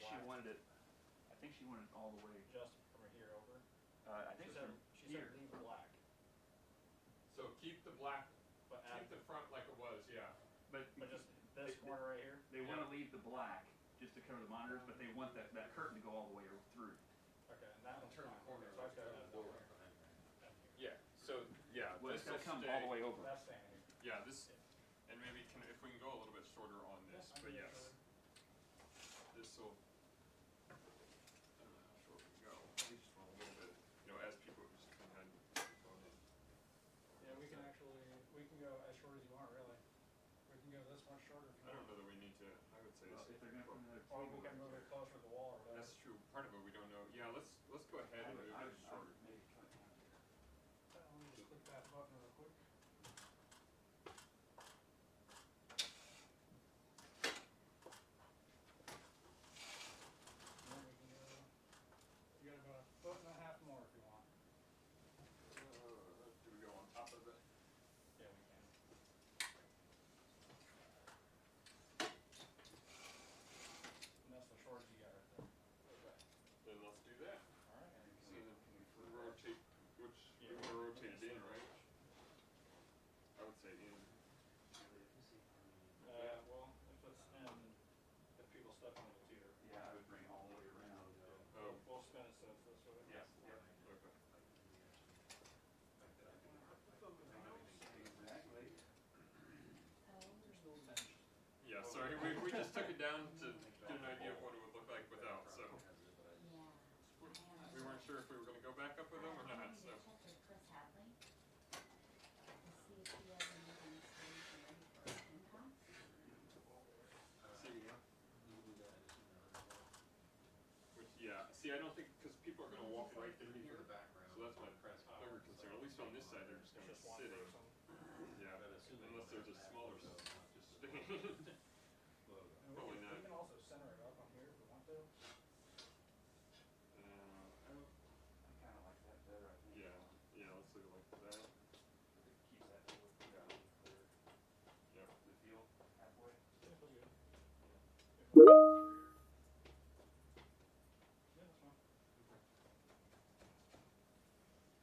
think she wanted it. I think she wanted it all the way. Just from here over. I think She said leave black. So keep the black, But keep the front like it was, yeah. But just this corner right here. They want to leave the black just to cover the monitors, but they want that curtain to go all the way through. Okay, and that one's Turn the fine. corner. So I just gotta add one right Yeah, so, yeah, Well, this it's will gonna come stay. all the way over. That's staying here. Yeah, this, and maybe if we can go a little bit shorter on this, Yeah, I but can go yes. shorter. This will, I don't know how short we can go, we just want a little bit, you know, as people just come in, going in. Yeah, we can go as short as you want, really. We can go this much shorter if you I don't want. know that we need to, I would say. Well, if they're gonna put another Or we table can right move there. it closer to the wall or whatever. That's true, part of it we don't know, yeah, let's go ahead and move it shorter. Maybe cut it down here. Let me just click that button real quick. And then we can go, you got about 1.5 foot more if you want. Do we go on top of it? Yeah, we can. And that's the shortest you got right there. Okay, then let's do that. Alright. So then we rotate, which, we Yeah, wanna we're rotate it gonna in, switch. right? I would say in. Well, if it's in, if people step on it, it's either. Yeah, I would bring it all the way around. Oh. We'll spin it so it's this way. Yeah. Okay. Exactly. There's no bench. Yeah, sorry, we just took it down to get an idea of what it would look like without, so. We weren't sure if we were gonna go back up with them or not, so. Check with Chris Hadley to see if he has anything ready for income. See, which, yeah, see, I don't think, cause people are gonna walk right through here, so that's my bigger concern, at least on this side, they're just gonna be Just one sitting. person. Yeah, unless there's a smaller stand. And Probably we not. can also center it up on here if we want to. I kind of like that better, I think. Yeah, let's leave it like that. It keeps that look clear. Yep. The field halfway. Yeah, pretty good. Here. Yeah, that's fine.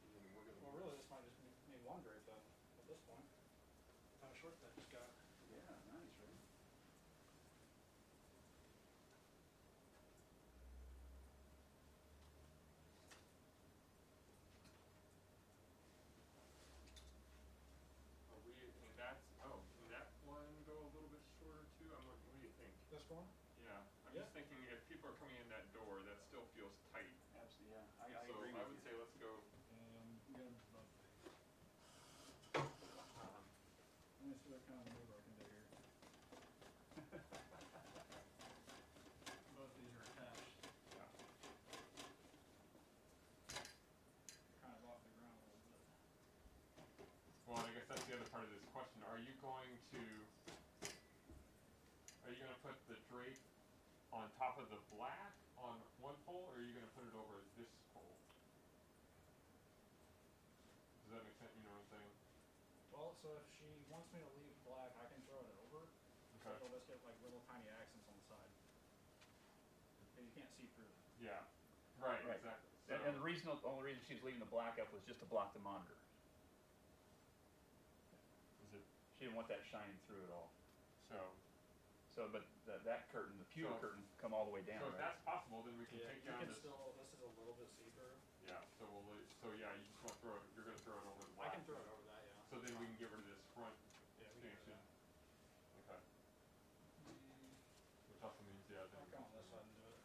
And then we're Well, gonna. really, this might just need one drape then, at this point. How short that just got. Yeah, nice, right? Are we, and that's, oh, can that one go a little bit shorter too? What do you think? This corner? Yeah, I'm Yeah. just thinking if people are coming in that door, that still feels tight. Absolutely, yeah. I So agree I with would you. say let's go. Yeah. Let me see what kind of maneuver I can do here. Both these are attached. Yeah. Kind of off the ground a little bit. Well, I guess that's the other part of this question. Are you going to put the drape on top of the black on one pole, or are you gonna put it over this pole? Does that make sense? You know what I'm saying? Well, so if she wants me to leave black, I can throw it over. So Okay. it'll just get like little tiny accents on the side. But you can't see through them. Yeah. Right. Right. Exactly. And the only reason she was leaving the black up was just to block the monitor. Is it She didn't want that shining through at all. so? But that curtain, the pewter So- curtain, come all the way down, So if right? that's possible, then we can Yeah, take you down can this. still, this is a little bit see-through. Yeah. So so yeah, you just want to throw it. You're gonna throw it over the I black. can throw it over that, yeah. So then we can get rid of this front Yeah, we can do stanchion. that. Okay. Which also means yeah. Then I'll come on this side and do it.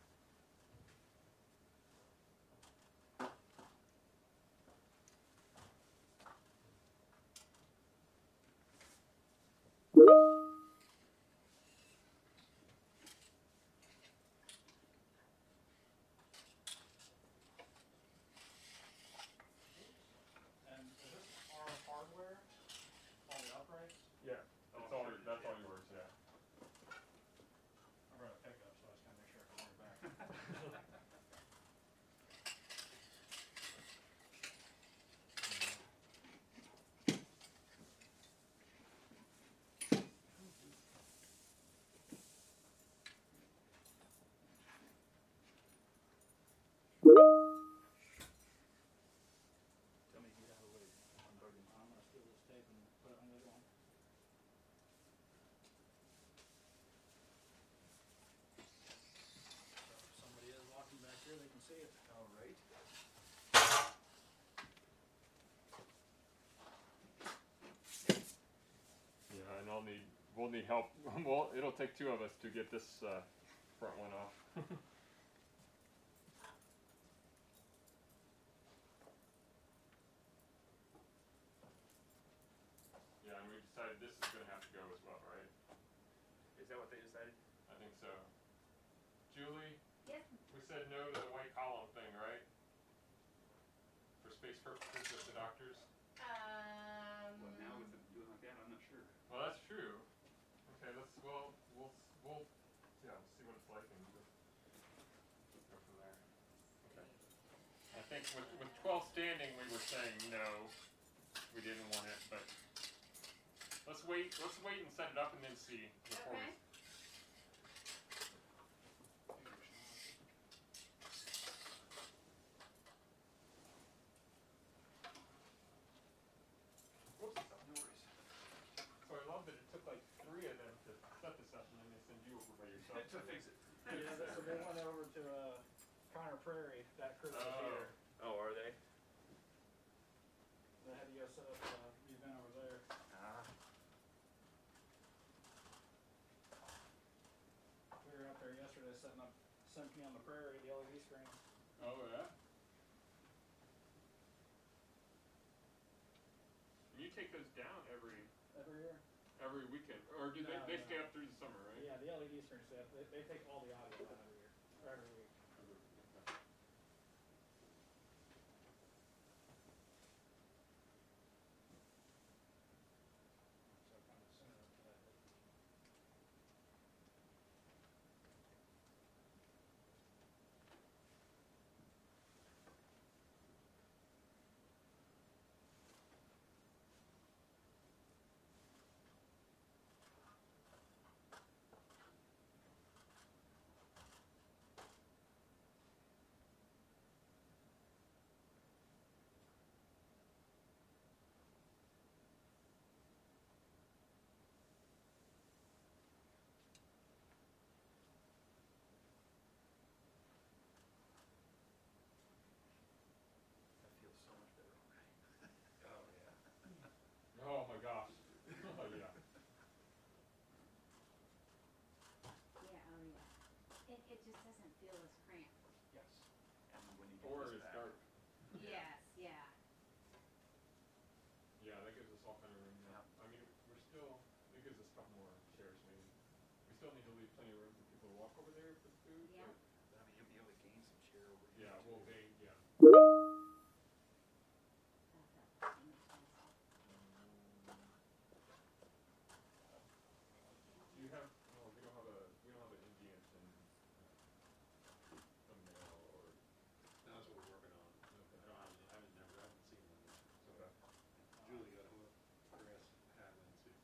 And is this our hardware on the uprights? Yeah. Oh, It's all. sure. That's all Yeah. yours. Yeah. I brought a pickup, so I was kind of we'll need help. Well, it'll take two of us to get this front one off. Yeah, and we decided this is gonna have to go as well, right? Is that what they decided? I think so. Julie, Yes, we said no to the white column thing, right? For space purposes with the doctors. What now with them doing like that? I'm not sure. Well, that's true. Okay, we'll yeah, we'll see what it's like and we'll go from there. Okay. I think with 12 standing, we were saying no, we didn't want it, but let's wait and set it up and then see before okay. Whoops. No worries. So I love that it took like 3 of them to set this up and then they send you over by yourself. To fix it. Yeah, so they went over to, Connor Prairie, that crew was here. Oh, are they? They had to go set up, the event over there. Ah. We were up there yesterday setting up Symphony on the Prairie, the LED screens. Oh yeah. And you take those down every weekend, or do No, they no. stay up through the summer, right? Yeah, the LED screens, they take all the audio down every year, or every week. Okay. So kind of similar to that. That feels so much better already. Oh, yeah. Oh my gosh. Oh yeah. Yeah, oh yeah. It just doesn't feel as cramped. Yes. And when you get Or this it's back. dark. Yes, yeah. Yeah, that gives us all kind of room now. Yeah. I mean, that gives us a couple more chairs maybe. We still need to leave plenty of room for people to walk over there for the food. Yeah. But But I mean, you'll be able to gain some chair over here. yeah, too. well, yeah. That thing is awesome. Do you have? No, we don't have an Indian in thumbnail or. That's what we're working on. Okay. I haven't seen one yet. Okay. Julie got who, Chris Hadley, and see if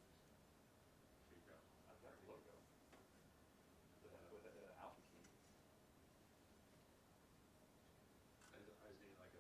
she got. I've got a logo. With an alpha key. I just need like a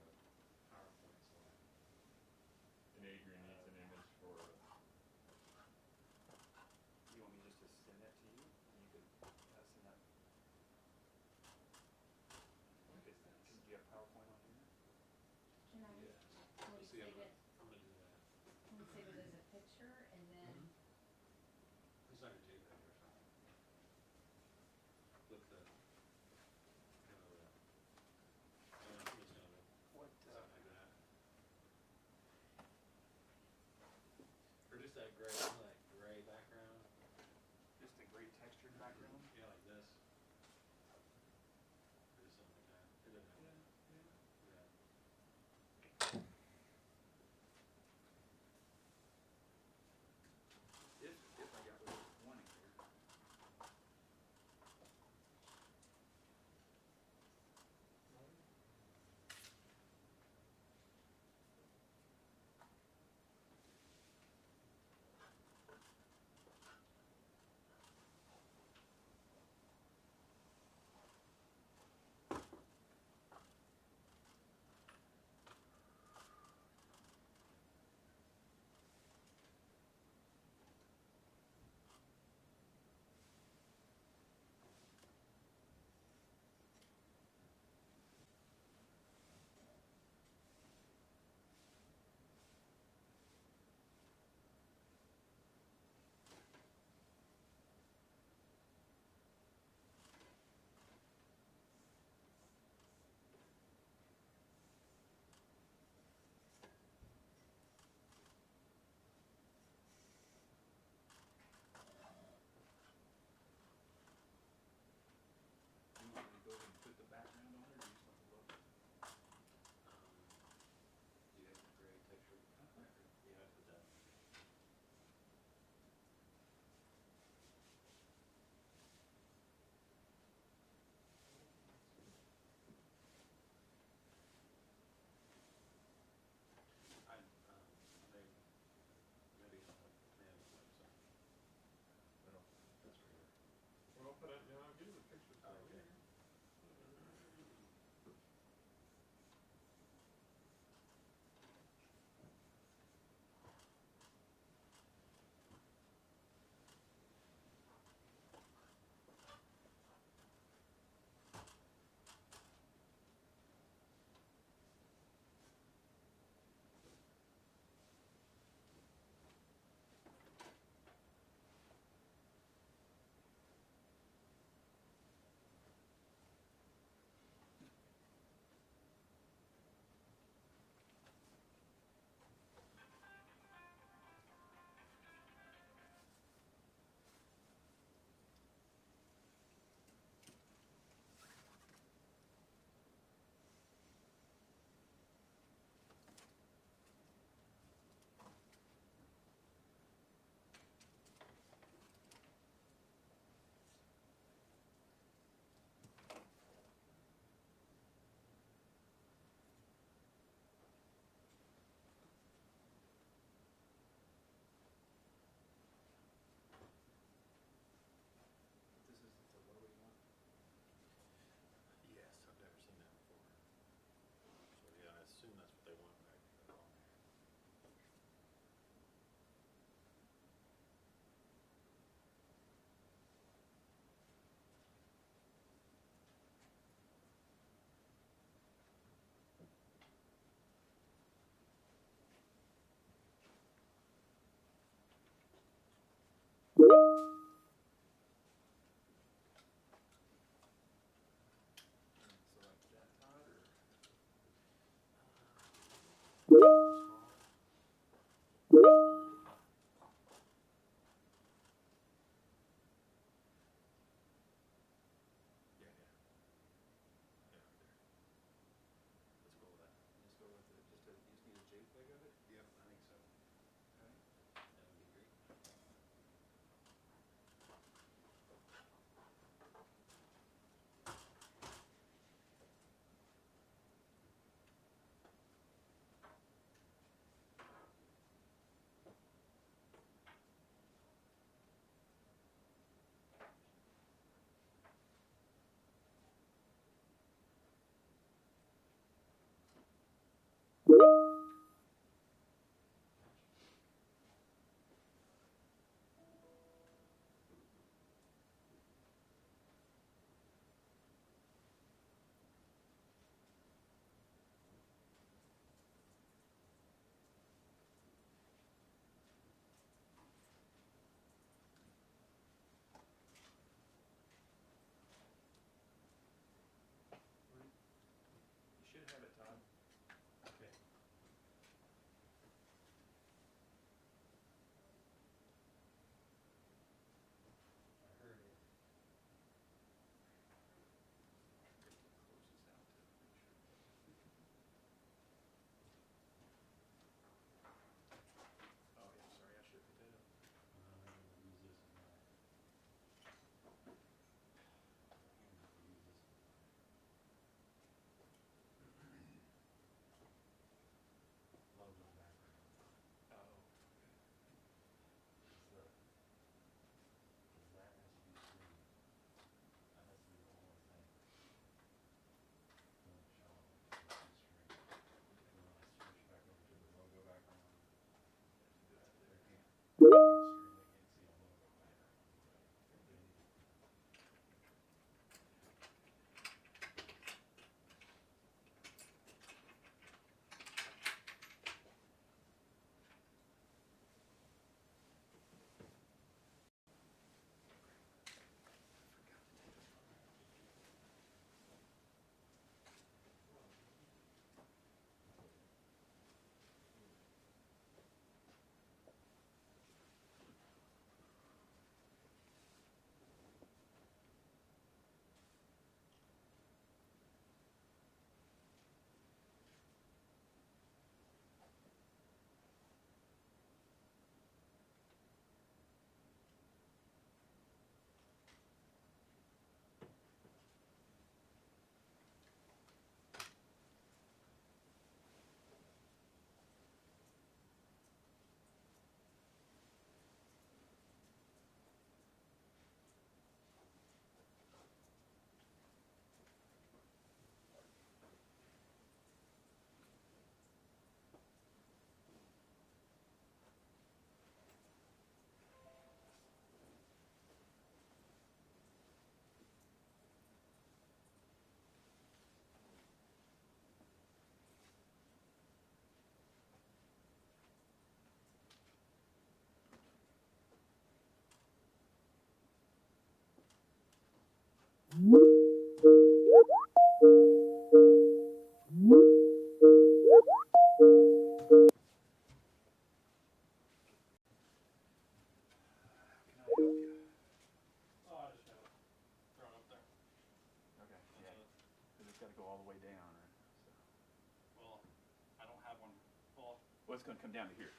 Well, it's gonna come down to here.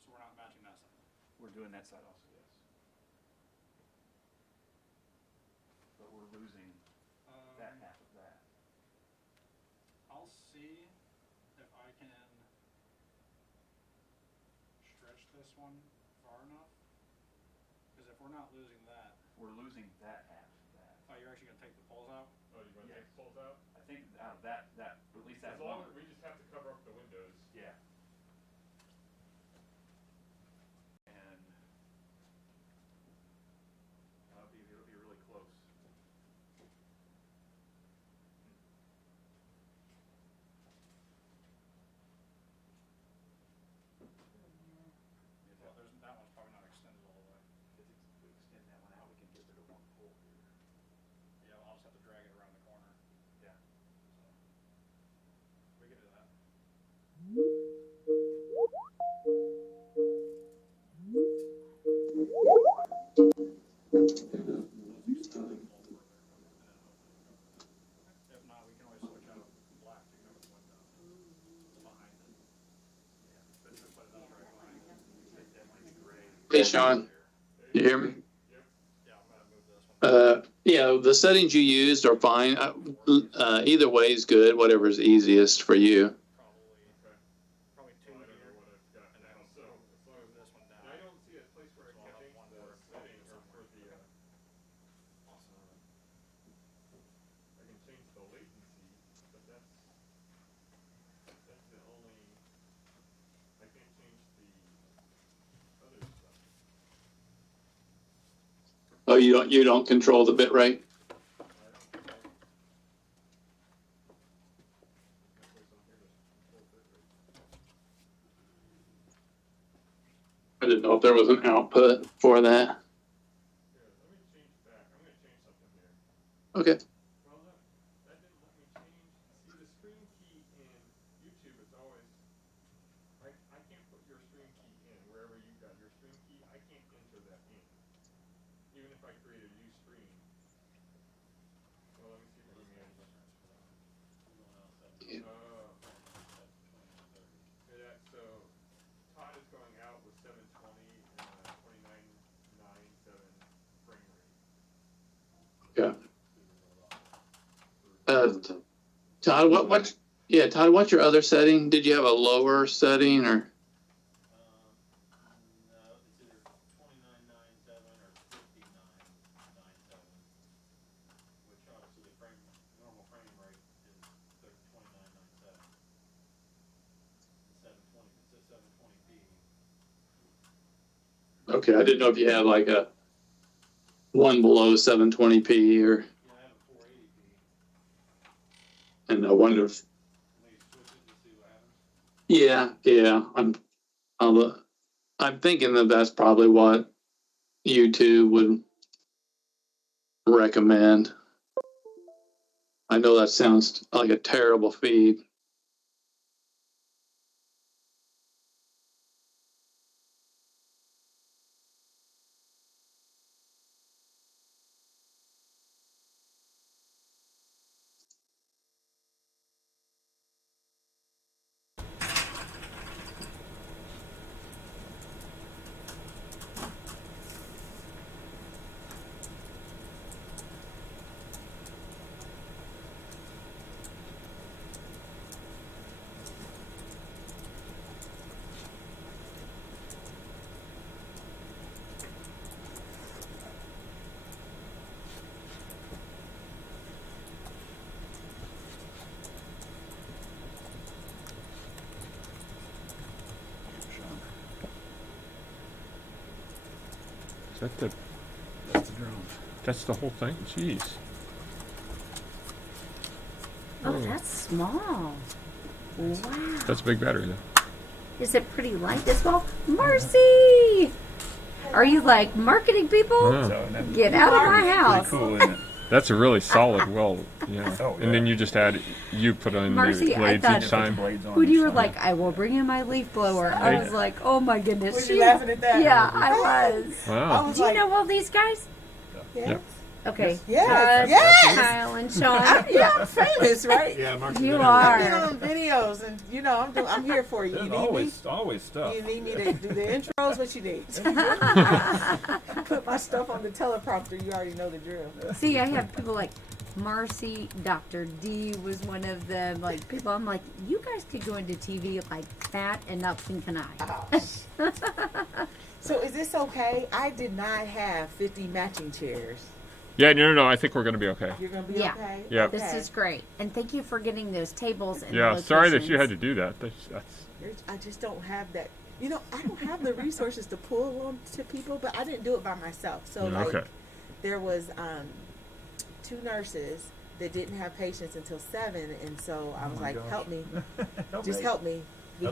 So we're not matching that side. We're doing that side also, yes. But we're losing that half of that. I'll see if I can stretch this one far enough. Cause if we're not losing that, We're losing that half of that. oh, you're actually gonna take the poles out? Oh, you wanna Yes. take the poles out? I think out of that, at least that As long one. as we just have to cover up the windows. Yeah. And it'll be really close. Well, that one's probably not extended all the way. If we extend that one out, we can get rid of one pole here. Yeah, I'll just have to drag it around the corner, Yeah. so. We can do that. If not, we can always switch out black to cover the window behind it. But just put another right behind it. It definitely be gray. Hey, Sean, you hear me? Yeah, I'm gonna move this one. Yeah, the settings you used are fine. Either way is good, whatever's easiest for you. Probably two Well, I don't here, know what I've got and now, then so as long move as, this one down. and I don't see a place where I So I'll can have change one the more setting or somewhere. for the, I can change the latency, but that's the only, I can't change the other stuff. Oh, you don't control the bit rate? I don't control. No place on here to control bit rate. I didn't know if there was an output for that. Here, let me change back, I'm gonna change something here. Okay. Well, look, that didn't let me change, see the stream key in YouTube, it's always, I can't put your stream key in, wherever you got your stream key, I can't enter that in. Even if I create a new stream. Well, let me see if I can manage it. Yeah, so Todd is going out with 720 and 29.97 frame rate. Yeah. Todd, Todd, what's your other setting? Did you have a lower setting or? No, it's either 29.97 or 59.97, which obviously the normal frame rate is 29.97. It's 720, it says 720p. Okay, I didn't know if you had like a one below 720p or, Yeah, I have a 480p. and I wonder if, Let me switch it to see what happens. yeah, I'm thinking that that's probably what YouTube would recommend. I know that sounds like a terrible feed. Is that That's the drone. that's the whole thing? Jeez. Oh, that's small. Wow. That's a big battery though. Is it pretty light as well? Marcy! Are you like marketing people? Yeah. So, and that- Get out of my pretty house. cool, isn't it? That's a really solid weld, yeah. Oh, And then yeah. you just you put in Marcy, the I blades thought- each time. Blades on When you each were side. like, I will bring in my leaf blower, I Hey. was like, oh my goodness. Was you laughing at that? Yeah, I was. Wow. was Do you like, know all these guys? yeah. Yep. Okay. Yes, Todd, yes. Kyle, and Sean. I'm famous, right? Yeah, Mark. You I've are. been on videos, and I'm here for you. You There's need always stuff. me? You need me to do the intros? What you need? Put my stuff on the teleprompter. You already know the drill. See, I have people like Marcy, Dr. D was one of them. Like people, I'm like, you guys could go into TV like that and not blink an eye. So is this okay? I did not have 50 matching chairs. Yeah, no. I think we're gonna be okay. You're gonna be Yeah. okay? Yeah. This Okay. is great, and thank you for getting those tables and Yeah, sorry that you had to locations. do that. That's I just don't have that. You know, I don't have the resources to pull on to people, but I didn't do it by myself. So Yeah, like, okay. there was 2 nurses that didn't have patients until 7, and so I was my like, gosh. help me, Help just me. help me.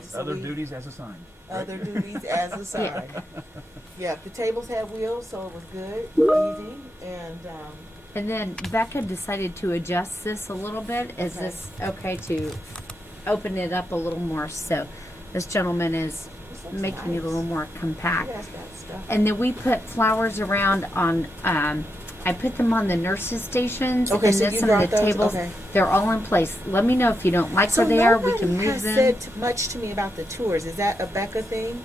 So Other we- duties as assigned. Other duties as assigned. Yeah, the tables had wheels, so it was good, easy, and And then Becca decided to adjust this a little bit. Is Okay. this okay to open it up a little more? So this gentleman is this looks making it nice. a little more You compact. guys got stuff. And then we put flowers around on. I put them on the nurses' stations, Okay, and so then you some of brought the those? tables. Okay. They're all in place. Let me know if you don't like So where they are. We nobody can move has them. said much to me about the tours. Is that a Becca thing?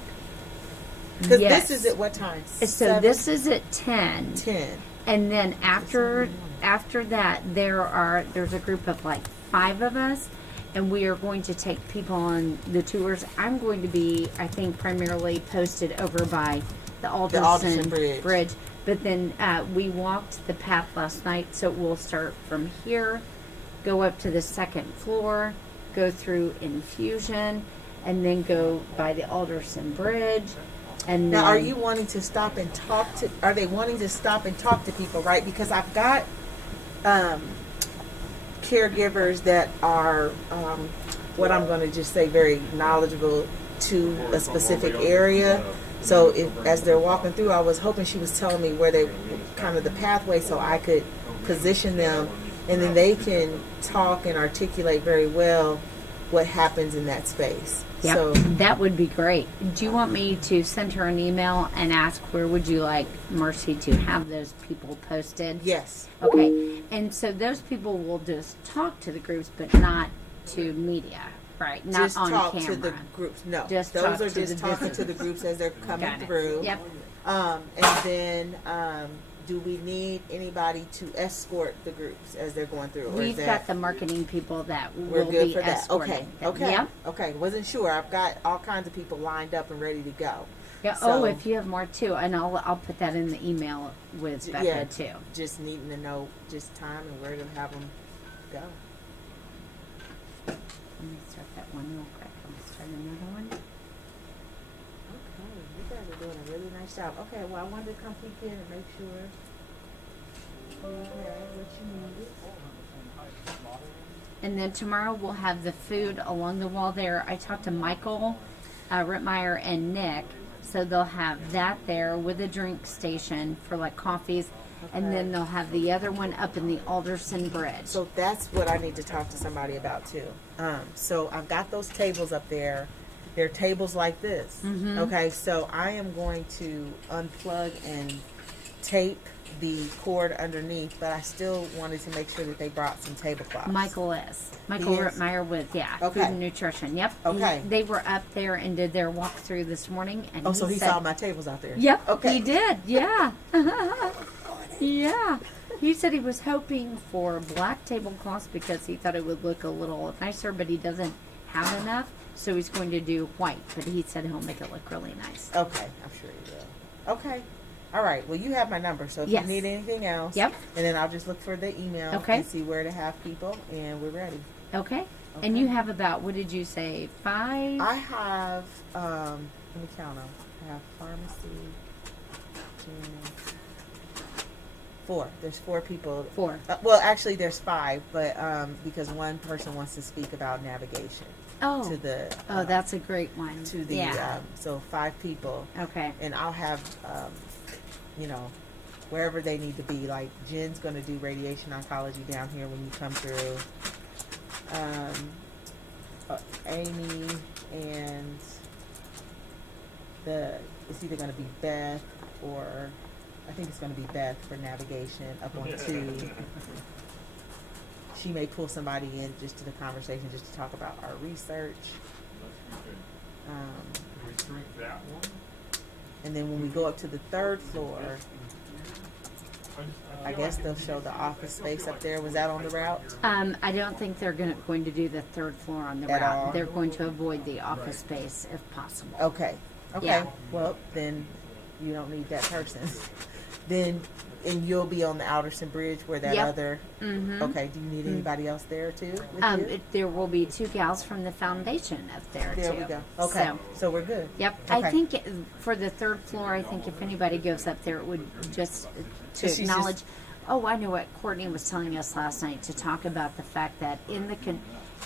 Because Yes. this is at what time? So 7, this is at 10, 10. and then after that there's a group of like 5 of us, and we are going to take people on the tours. I'm going to be, I think, primarily posted over by the Alderson, Alderson Bridge. But then we walked the path last night, so we'll start from here, go up to the 2nd floor, go through Infusion, and then go by the Alderson Bridge. And Now, then, are you wanting to stop and talk to? Are they wanting to stop and talk to people? Right, because I've got caregivers that are what I'm going to just say very knowledgeable to a specific area. So if as they're walking through, I was hoping she was telling me where they kind of the pathway, so I could position them, and then they can talk and articulate very well what happens in that space. Yep, So that would be great. Do you want me to send her an email and ask where would you like Mercy to have those people posted? yes, Okay, and so those people will just talk to the groups, but not to media, right? Not just on talk camera. to the groups. No, Just those talk are to just the talking different- to the groups as they're coming Got it. through. Yep. And then, do we need anybody to escort the groups as they're going through? Or is We've that, got the marketing people that we're will good be for that. escorting Okay. them. Okay. Yep. Okay. Wasn't sure. I've got all kinds of people lined up and ready to go. Yeah. So- Oh, if you have more too, and I'll put that in the email with Becca Yeah. too. Just needing to know just time and where to have them go. Let me start that one real quick. I'll start another one. Okay. You guys are doing a really nice job. Okay. Well, I wanted to come peek in and make sure you had what you needed. And then tomorrow we'll have the food along the wall there. I talked to Michael Rittmeyer and Nick, so they'll have that there with a drink station for like coffees, and Okay. then they'll have the other one up in the Alderson Bridge. So that's what I need to talk to somebody about too. So I've got those tables up there. They're tables like this. Mhm. Okay, so I am going to unplug and tape the cord underneath, but I still wanted to make sure that they brought some tablecloths. Michael He is? Rittmeyer with Food Okay. and Nutrition. Yep. Okay. They were up there and did their walkthrough this morning, and Oh, so he said, saw my tables out there. Yep, Okay. he did. Yeah. Yeah. He said he was hoping for black tablecloths because he thought it would look a little nicer, but he doesn't have enough, so he's going to do white. But he said he'll make it look really nice. Okay, I'm sure he will. Okay. All right. Well, you have my number, so if Yes. you need anything else, Yep. and then I'll just look for the email Okay. and see where to have people, and we're ready. Okay. And you have about, what did you say, 5? I have, let me count them. I have pharmacy, gym, 4. There's 4 people. 4. Well, actually, there's 5, but because one person wants to speak about navigation Oh. to the. Oh, that's a great one. to the. yeah. So 5 people, Okay. and I'll have, wherever they need to be. Like Jen's going to do radiation oncology down here when you come through. Amy and it's either going to be Beth or I think it's gonna be Beth for navigation up on 2. She may pull somebody in just to the conversation, just to talk about our research. Can we shrink that one? And then when we go up to the 3rd floor, I guess they'll show the office space up there. Was that on the route? I don't think they're going to do the 3rd floor on the At route. all? They're going to avoid the office space if possible. Okay. Okay. Yeah. Well, then you don't need that person. Then, and you'll be on the Alderson Bridge where that Yep. other. Mm-hmm. Okay. Do you need anybody else there too? With you? There will be 2 gals from the foundation up there There too. we go. Okay. So we're good. Yep. Okay. I think for the 3rd floor, I think if anybody goes up there, it would just to She's acknowledge. just- Oh, I know what Courtney was telling us last night to talk about the fact that in the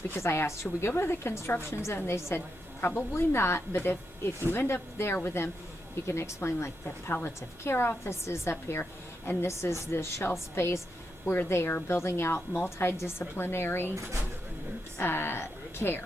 because I asked, should we go by the construction zone? They said probably not, but if you end up there with them, you can explain like the palliative care office is up here, and this is the shell space where they are building out multidisciplinary care.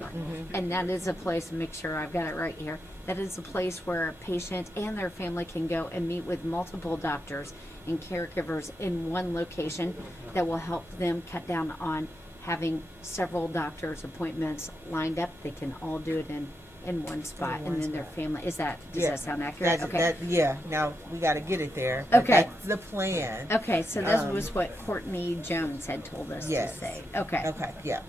And that is a place, make sure I've got it right here, that is a place where a patient and their family can go and meet with multiple doctors and caregivers in one location that will help them cut down on having several doctors' appointments lined up. They can all do it in one spot, one and then their spot. family. Does that sound accurate? That, Okay. yeah. Now we got to get it there. But Okay. That's the plan. Okay, so this was what Courtney Jones had told us Yes. to say. Okay. Okay. Yeah.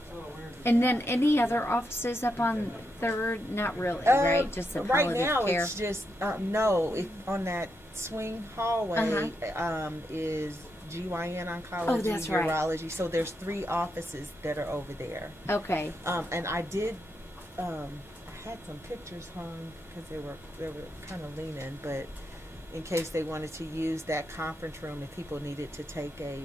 And then any other offices up on 3rd? Not really, right? Just the right palliative now care. it's just no. On that swing hallway is GYN oncology, Oh, that's right. urology. So there's 3 offices that are over there. Okay. And I did. I had some pictures hung because they were kind of leaning, but in case they wanted to use that conference room, if people needed to take a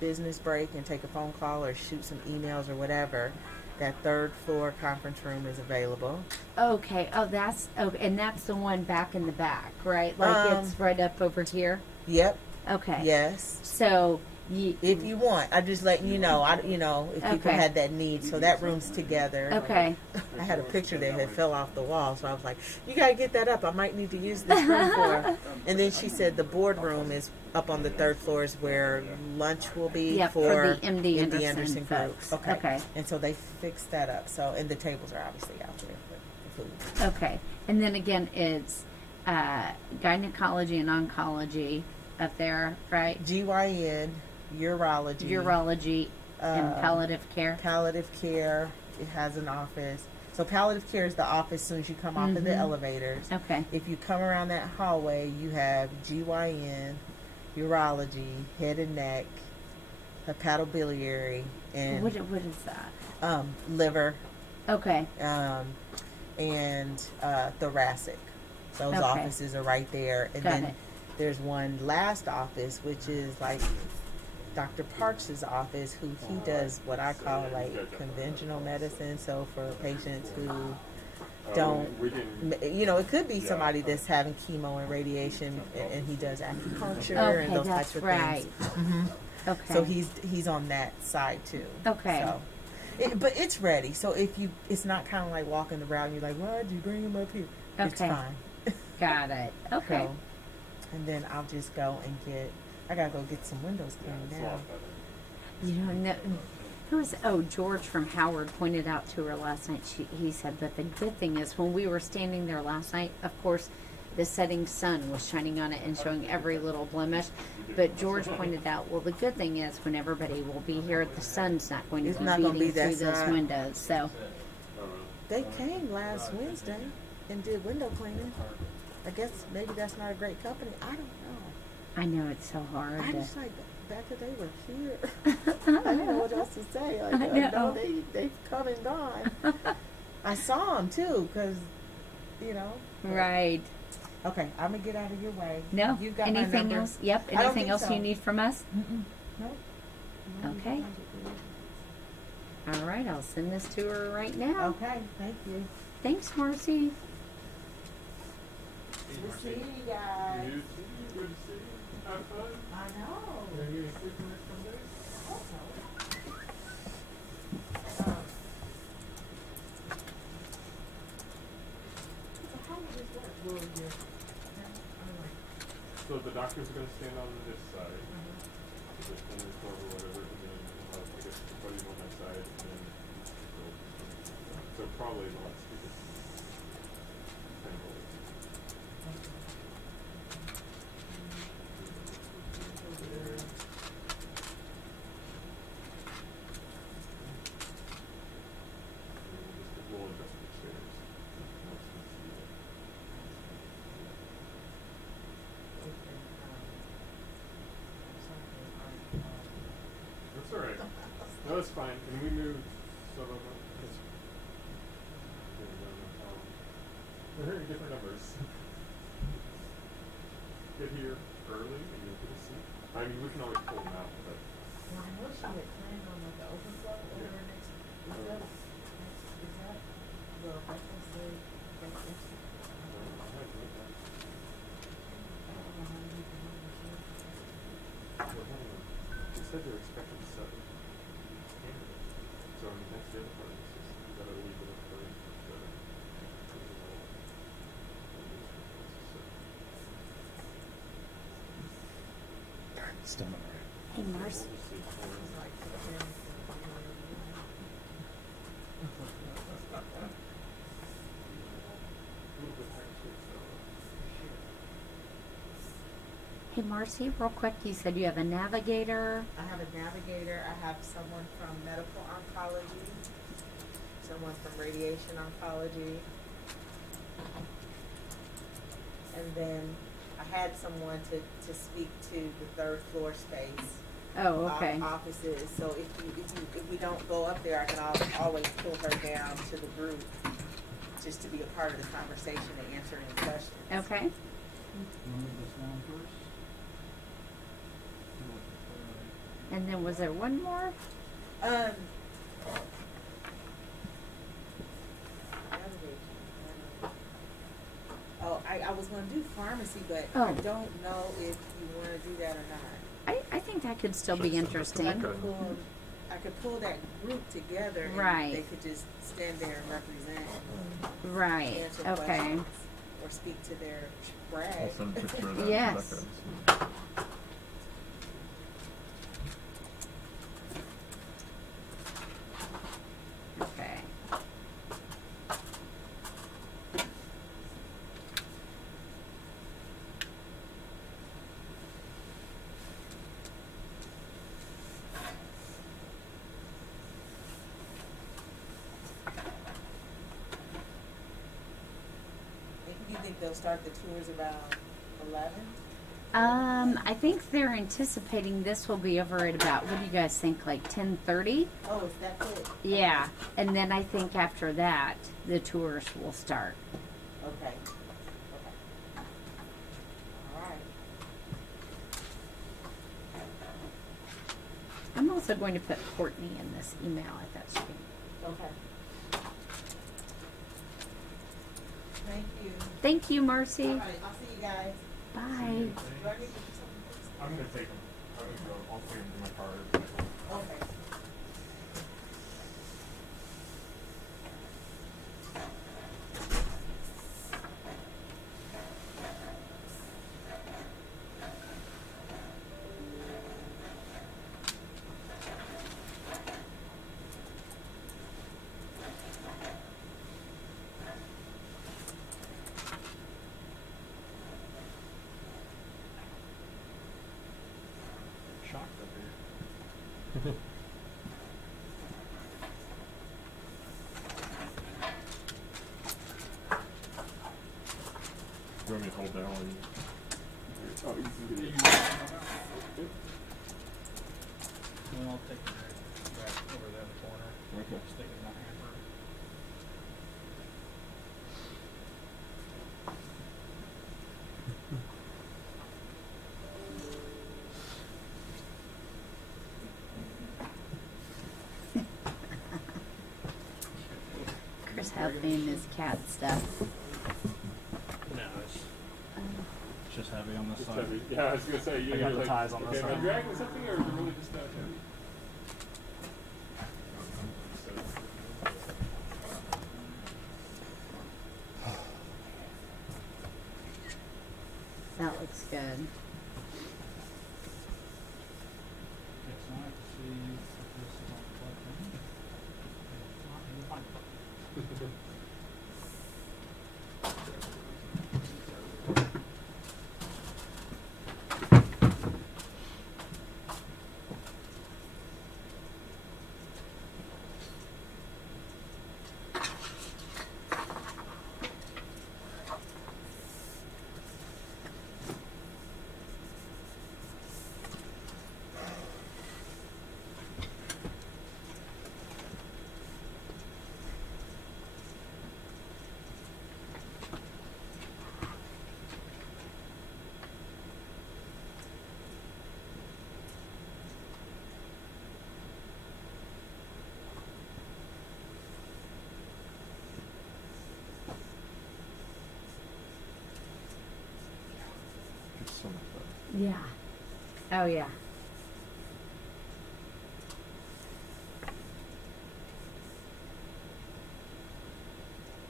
business break and take a phone call or shoot some emails or whatever, that 3rd floor conference room is available. Okay. Oh, that's okay. And that's the one back in the back, right? Like it's right up over here. Yep. Okay. Yes. So If you want, I'm just letting you know. If people Okay. had that need, so that room's together. Okay. I had a picture there that fell off the wall, so I was like, "You gotta get that up. I might need to use this room for." And then she said the boardroom is up on the 3rd floor, is where lunch will be Yep, for the MD Anderson group. folks. Okay. Okay. And so they fixed that up. So and the tables are obviously out there for the food. Okay. And then again, it's gynecology and oncology up there, right? GYN, urology, Urology and uh, palliative care. palliative care. It has an office. So palliative care is the office as soon as you come off of the elevators. Okay. If you come around that hallway, you have GYN, urology, head and neck, hepatobiliary, and What is that? liver, Okay. and thoracic. Those Okay. offices are right there. And Got then it. there's one last office, which is like Dr. Parks' office, who he does what I call like conventional medicine. So for patients who don't, We didn't. it could be somebody that's having chemo and radiation, and he does acupuncture Okay, and those that's types of right. things. Okay. So he's on that side too. Okay. So, but it's ready. So it's not kind of like walking around. You're like, why'd you bring him up here? It's Okay. fine. Got it. Okay. So, and then I'll just go and I gotta go get some windows cleaned now. Who was? Oh, George from Howard pointed out to her last night. He said, but the good thing is when we were standing there last night, of course, the setting sun was shining on it and showing every little blemish. But George pointed out, well, the good thing is when everybody will be here, the sun's not going to It's be not gonna beating be that through those side. windows. So, They came last Wednesday and did window cleaning. I guess maybe that's not a great company. I don't know. I know it's so hard. I to- just like back that they were here. I don't know what else to say. Like, I know. no, they've come and gone. I saw them too, cause Right. Okay, I'm gonna get out of your way. No. You've got my Anything number. else? Yep. I don't Anything think else so. you need from us? No. Okay. All right. I'll send this to her right now. Okay, thank you. Thanks, Marcy. Good to see you guys. You too. Good to see you. Have fun. I know. Are you gonna sleep the next couple days? So how would this work? Will you? So the doctors are gonna stand on this side, the center club or whatever, and then, I guess the buddy on that side, and then, so probably the last speaker. Kind of there. We'll adjust the chairs. That's all right. No, that's fine. And we moved some of them. We're hearing different numbers. Get here early and you'll get a seat. I mean, we can always pull them out, but. Well, I know she had planned on like the overflow over next, is that the breakfast day, breakfast? They said they're expecting 7 candidates. So I mean, that's the other part. It's just, you gotta leave it up for Still not right. Hey, Mars. Hey, Marcy, real quick, you said you have a navigator. I have a navigator, I have someone from medical oncology, someone from radiation oncology. And then I had someone to speak to the 3rd floor space. Oh, okay. Offices, so if we don't go up there, I can always pull her down to the group, just to be a part of the conversation and answer any questions. Okay. Move this down first. And then was there one more? Oh, I was gonna do pharmacy, but Oh. I don't know if you wanna do that or not. I think that could still be interesting. I could pull that group together and Right. they could just stand there and represent, Right, answer okay. questions, or speak to their brag. I'll send a picture of that. Yes. Okay. You think they'll start the tours about 11? I think they're anticipating this will be over at about, what do you guys think, like 10:30? Oh, is that it? Yeah, and then I think after that, the tours will start. Okay. All right. I'm also going to put Courtney in this email if that's okay. Okay. Thank you. Thank you, Marcy. All right, I'll see you guys. Bye. Do I need to do something? I'm gonna take them. I'm gonna go. I'll take them to my car. Okay. Shocked up here. You want me to hold down while you? Oh, you can get it. Then I'll take it back over there in the corner. Okay. Stick it in my hamper. Chris helping his cat stuff. No, it's just heavy on this It's side. heavy. Yeah, I was gonna say you. I got you're the like, ties on this okay, am I side. dragging something or is it really just that heavy? That looks good. Yes, I have to see if this is on the button. If not, you'll find it. It's so much better. Yeah. Oh, yeah.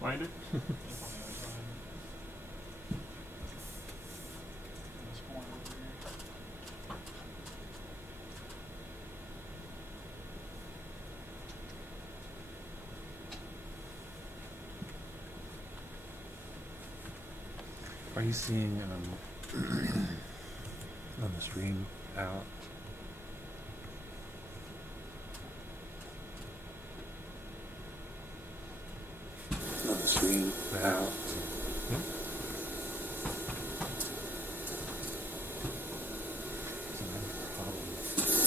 Find it? It's on the other side. In this corner over here. Are you seeing on the stream out? On the stream out.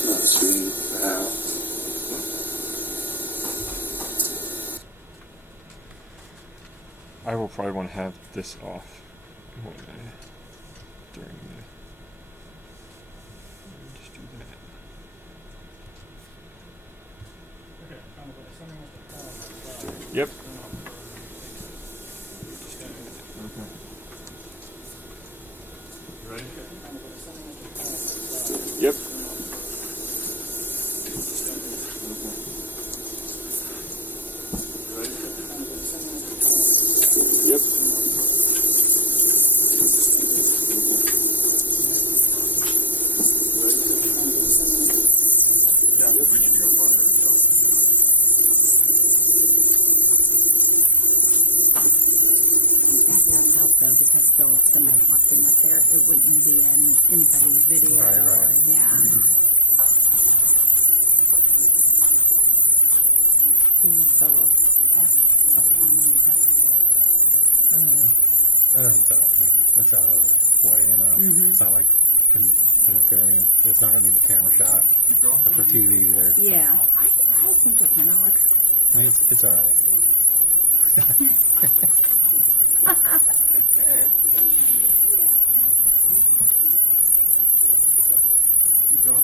On the stream out. I will probably want to have this off when during the. Let me just do that. Okay, kind of like something with the column. Yep. Ready? Yep. Yep. Yeah, because we need to go farther. That does help though, because Phil, if somebody walked in up there, it wouldn't be in anybody's video. Right, right. Or, yeah. See, so that's far down on the hill. I don't think so. I mean, it's out of the way, you know. Mhm. It's not like interfering. It's not going to be in the camera shot Keep going. for TV either. Yeah, I think it kind of looks. I mean, it's all right. Keep going.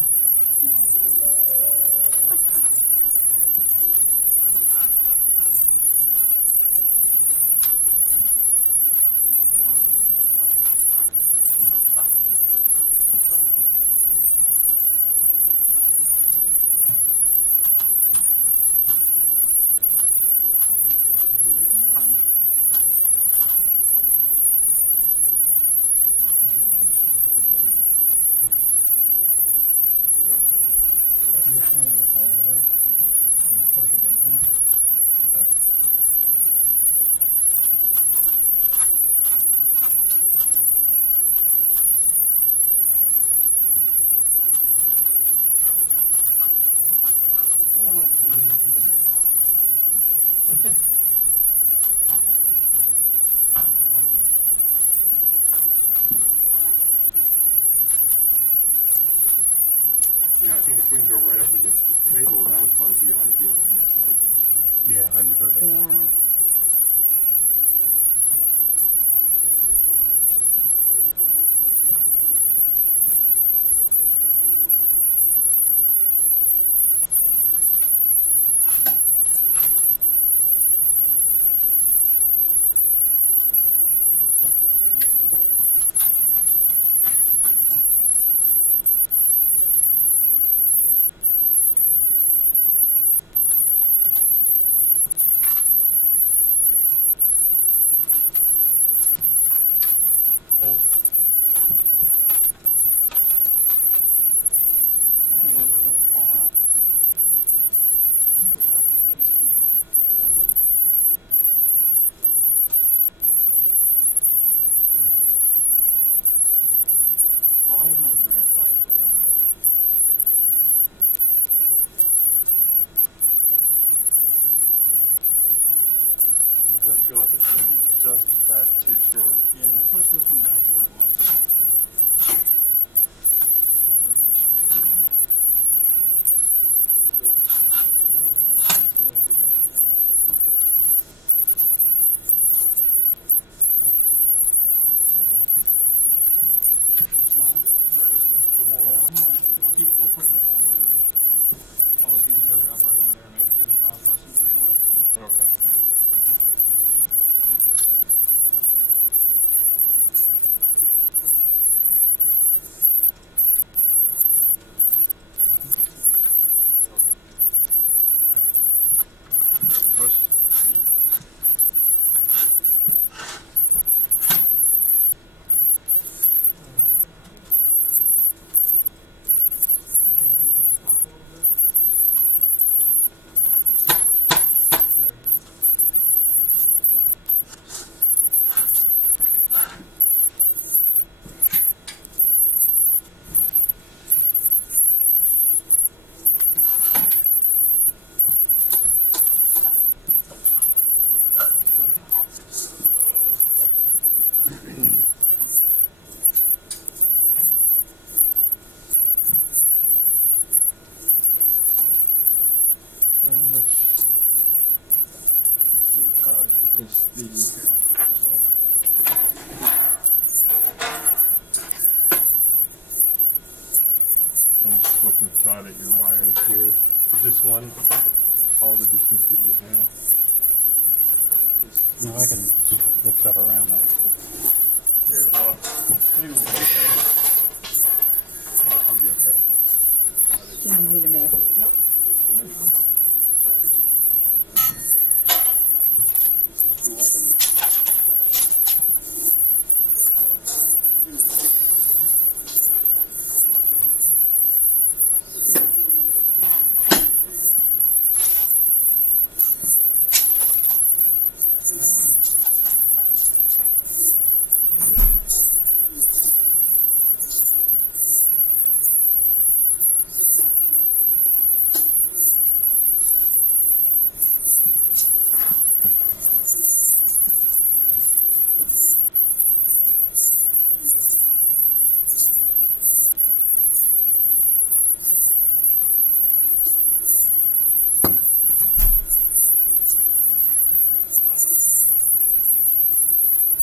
Yeah, I think if we can go right up against the table, that would probably be ideal on this side. Yeah, that'd be perfect. Yeah. I have another grade, so I can still cover it. Because I feel like it's gonna be just a tad too short. Yeah, we'll push this one back to where it was. We'll push this all the way in. I'll just use the other upright over there and make it across my super short. Okay. Push. Let's see, Todd is the. I'm just looking, Todd, at your wires here. Is this one all the distance that you have? No, I can flip stuff around there. Here, well, maybe we'll be okay. I think we'll be okay. Do you need me to move? Nope.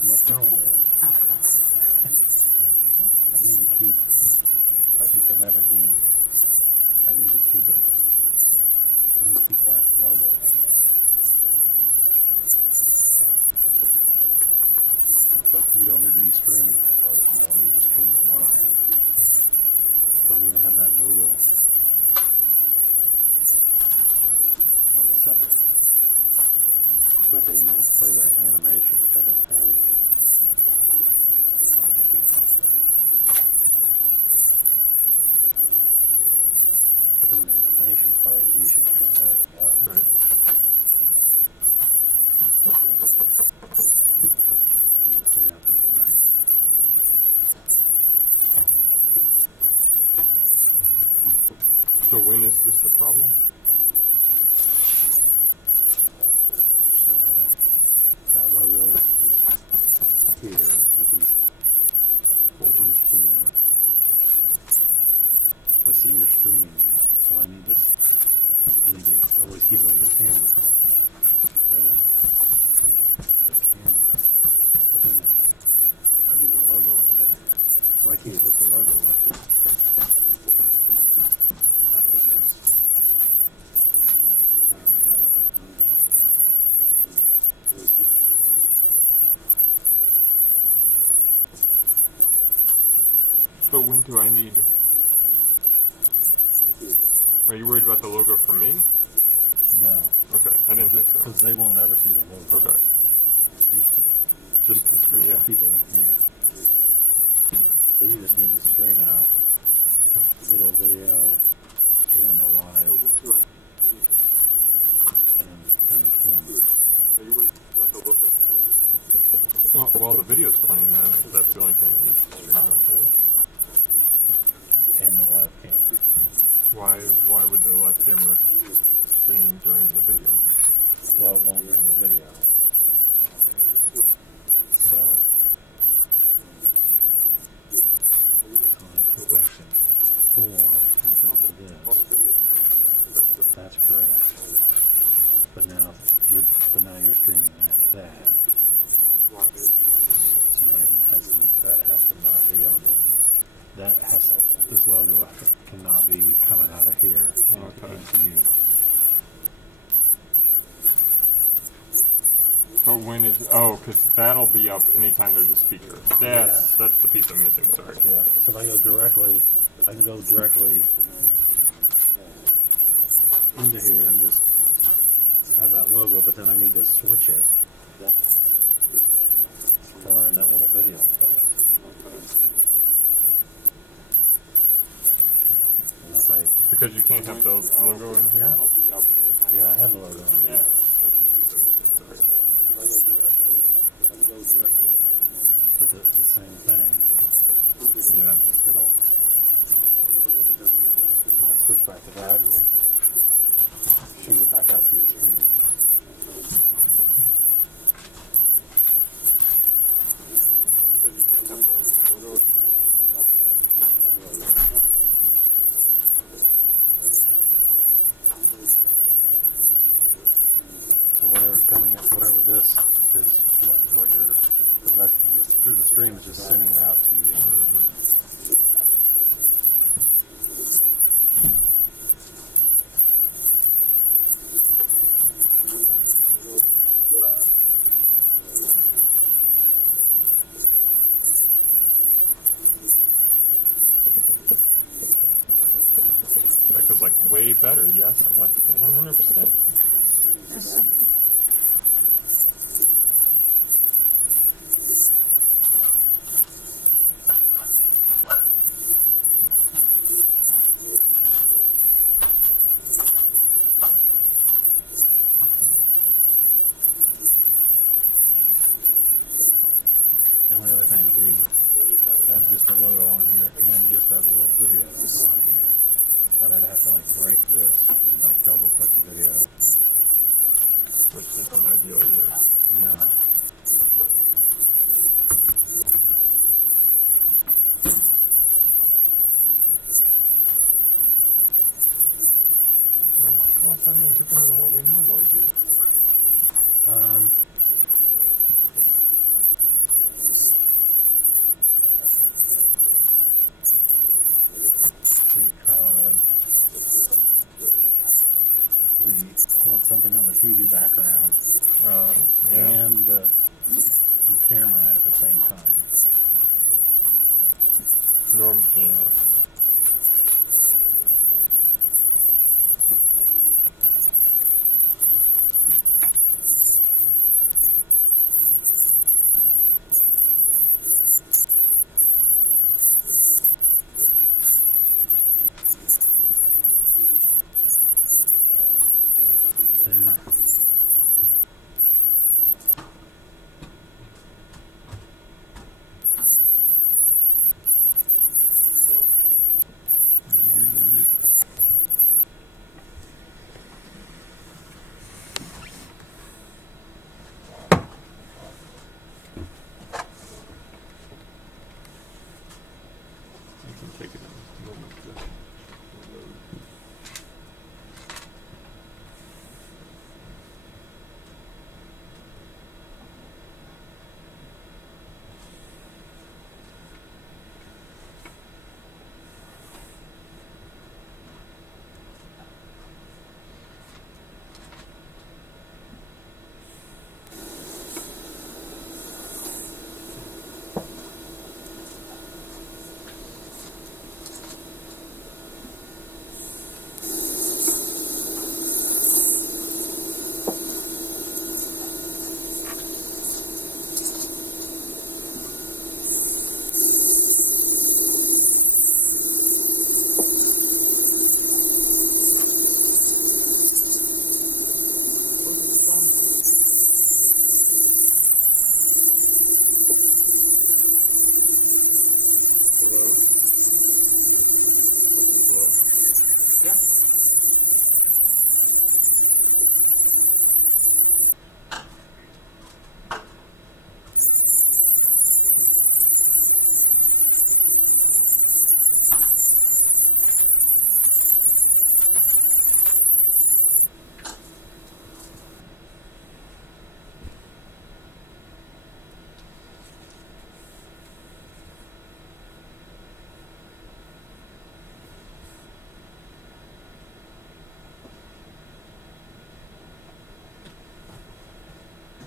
My phone does. I need to keep, like you can never do, I need to keep it, I need to keep that logo. But you don't need to be streaming that logo, you don't need to stream it live. So I need to have that logo on the separate. But they want to play that animation, which I don't have yet. Don't get me wrong. But when the animation plays, you should stream that as well. Right. And then figure out that's right. So when is this a problem? So that logo is here, which is 4. Let's see, you're streaming now, so I need to always keep it on the camera, or the camera. But then I need the logo up there, so I can't hook the logo up to this. But when do I need... Are you worried about the logo for me? No, Okay, I didn't think so. because they won't ever see the logo. Okay, just the screen, yeah. People in here. So you just need to stream out a little video and the live and the camera. Are you worried about the logo for me? Well, while the video's playing, that's the only thing that needs to stream out, right? and the live camera. Why would the live camera stream during the video? Well, it won't during the video. So, when I click back to 4, which is this, that's correct. But now you're streaming that. So that has to not be on this logo cannot be coming out of here into you. But when is because that'll be up anytime there's a speaker. That's the piece I'm missing. Sorry. Yeah. So if I can go directly into here and just have that logo, but then I need to switch it. Darn, that little video plays. Unless Because you can't have the logo in here. yeah, I have the logo in here. But the same thing. Yeah. It'll switch back to that and we'll shoot it back out to your screen. So whatever this is, what you're, because that's through the stream is just sending it out to you. That goes like way better. Yes, I'm like 100%. The only other thing would be that just the logo on here and just that little video on here. But I'd have to like break this and like double click the video. Which isn't ideal either. No. Well, it's not any different than what we normally do. Because we want something on the TV background Yeah. and the camera at the same time. Yeah.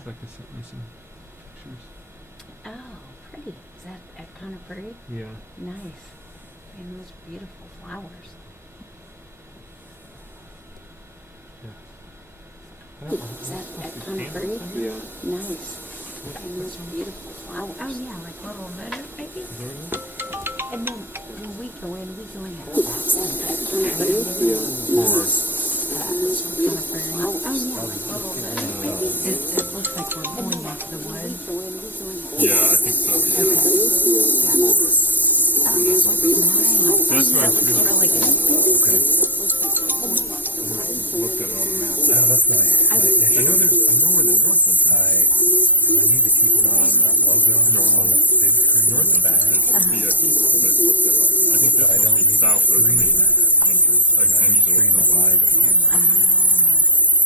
Becca sent me some pictures. Oh, pretty. Is that kind of pretty? Yeah. Nice. And those beautiful flowers. Is that kind of pretty? Yeah. Nice. And those beautiful flowers. Oh yeah, like little motor maybe. And then when we go in at that. Oh yeah, like little motor maybe. It looks like we're going back to the woods. Yeah, I think so. Yeah. Oh, that looks nice. That's what I That was looks really good. Okay. Looked at it on the map. Oh, that's nice. I know where the Northland is. I need to keep the logo on the big screen in the back. I think this But I must don't be need south to of the screen main that. entrance. I I need need to to screen the look live camera.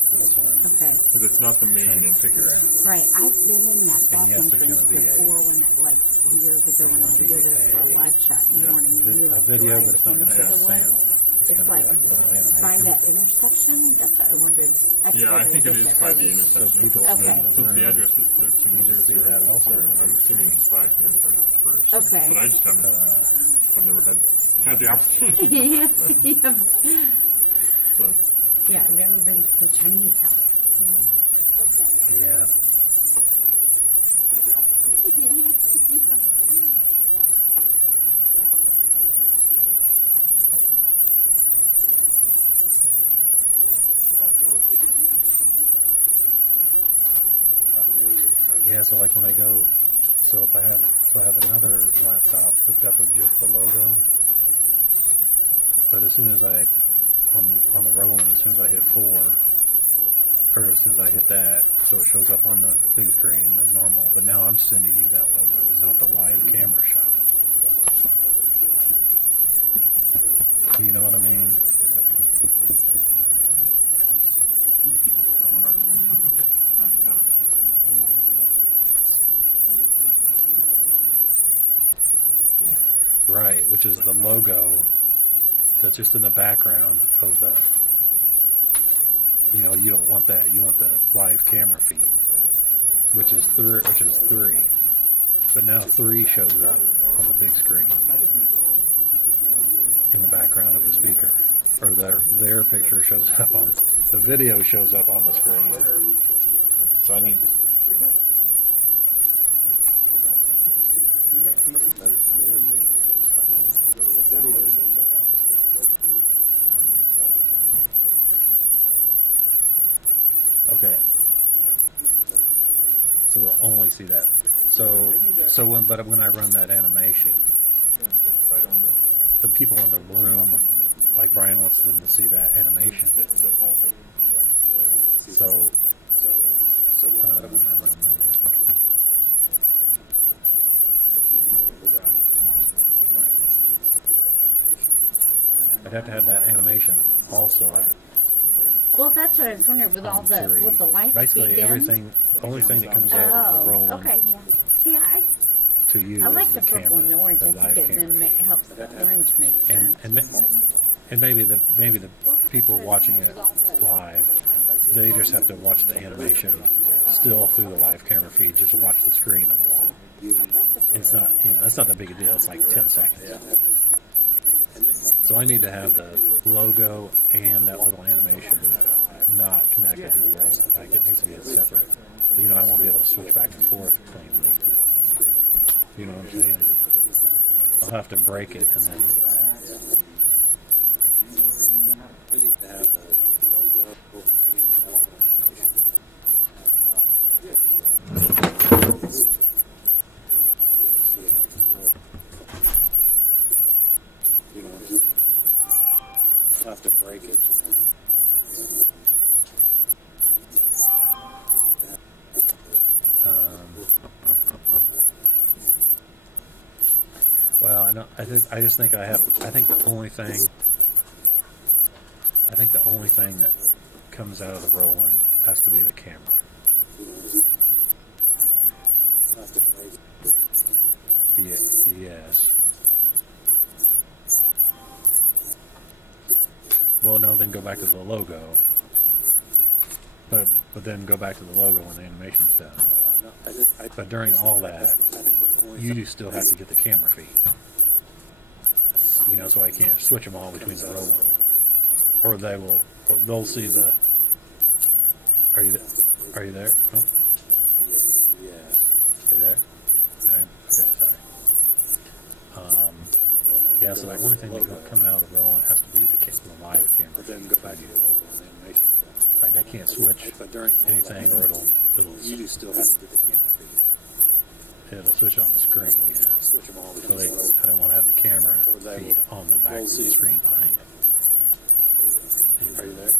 So that's what I'm Okay. because it's not the main trying to entrance. figure out. Right, I've been in that back yes, there's entrance gonna be before when, like, years ago when I would go there for a live shot in the Yeah. morning and you A like video, drive but it's not going to into have the sound. woods. It's It's going to like be like a little by animation. that intersection. That's what I wondered. Yeah, I think it is by the So intersection. people Okay. in the Since the room address is need to see 1300, that also. I'm assuming it's 531st. Okay. But I just haven't. I've never had the opportunity. yeah. So, Yeah, I've never been to the Chinese house. Yeah. Yeah, so like when I go, so if I have another laptop hooked up with just the logo, but as soon as I, on the rolling, as soon as I hit 4, or as soon as I hit that, so it shows up on the big screen as normal, but now I'm sending you that logo, not the live camera shot. You know what I mean? Right, which is the logo that's just in the background of the, you know, you don't want that. You want the live camera feed, which is 3. But now 3 shows up on the big screen in the background of the speaker. Or their picture shows up on, the video shows up on the screen. So I need, okay. So they'll only see that. So when I run that animation, the people in the room, like Brian wants them to see that animation. So when I run that. I'd have to have that animation also. Well, that's what I was wondering with all the 3. with the lights Basically be dim. everything, only thing that comes out of the rolling okay, yeah. See, I to you like is the the purple camera, and the orange. the I live think it camera. then helps the orange make sense. And maybe the people watching it live, they just have to watch the animation still through the live camera feed, just watch the screen on the wall. It's not, it's not that big a deal. It's like 10 seconds. So I need to have the logo and that little animation not connected to the road. Like it needs to be separate. But I won't be able to switch back and forth cleanly. You know what I'm saying? I'll have to break it and then. I need to have the logo and I'll have to break it. Well, I know. I just think I have. I think the only thing that comes out of the Roland has to be the camera. Yes. Well, no. Then go back to the logo. But but then go back to the logo when the animation's done. No, But during all that, you do still have to get the camera feed. You know, so I can't switch them all between the rolling. Or they'll see the. Are you there? Oh, yeah. are you there? All right. Okay, sorry. Yeah, so the only thing coming out of the rolling has to be the live camera. But then go back to feed. the logo and animation. Like I can't switch But during anything, or it'll you do still have to get the camera feed. switch on the screen. Yeah. Switch them all So between the I don't want to have the camera Or they feed will- on the back they'll of the see. screen behind it. Are you there?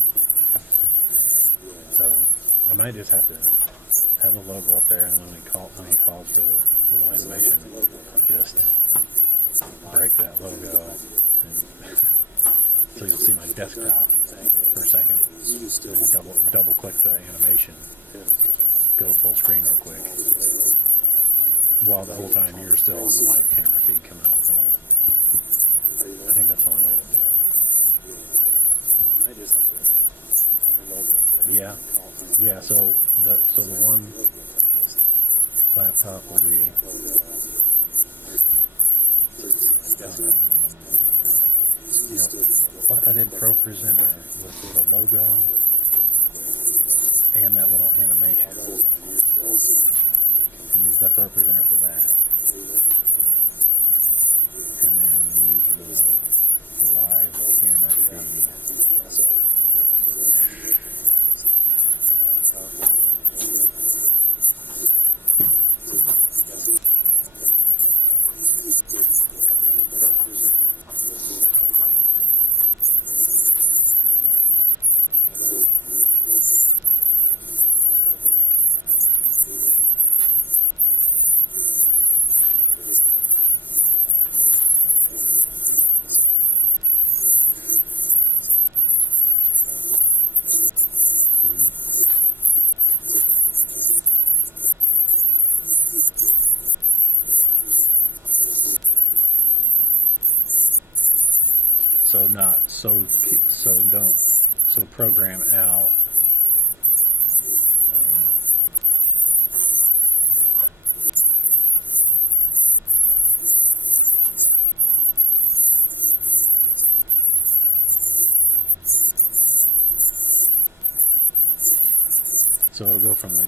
So I might just have to have the logo up there, and when he calls for the little animation, just break that logo, and so you'll see my desktop for a second, You do still and double click the animation, go full screen real quick, while the whole time you're still on the live camera feed coming out and rolling. Are you I there? think that's the only way to do it. I just have to have the logo up there. Yeah. Yeah, so the one laptop will be what if I did Pro Presenter with the logo and that little animation? And use the Pro Presenter for that. And then use the live camera feed. So program out. So it'll go from the.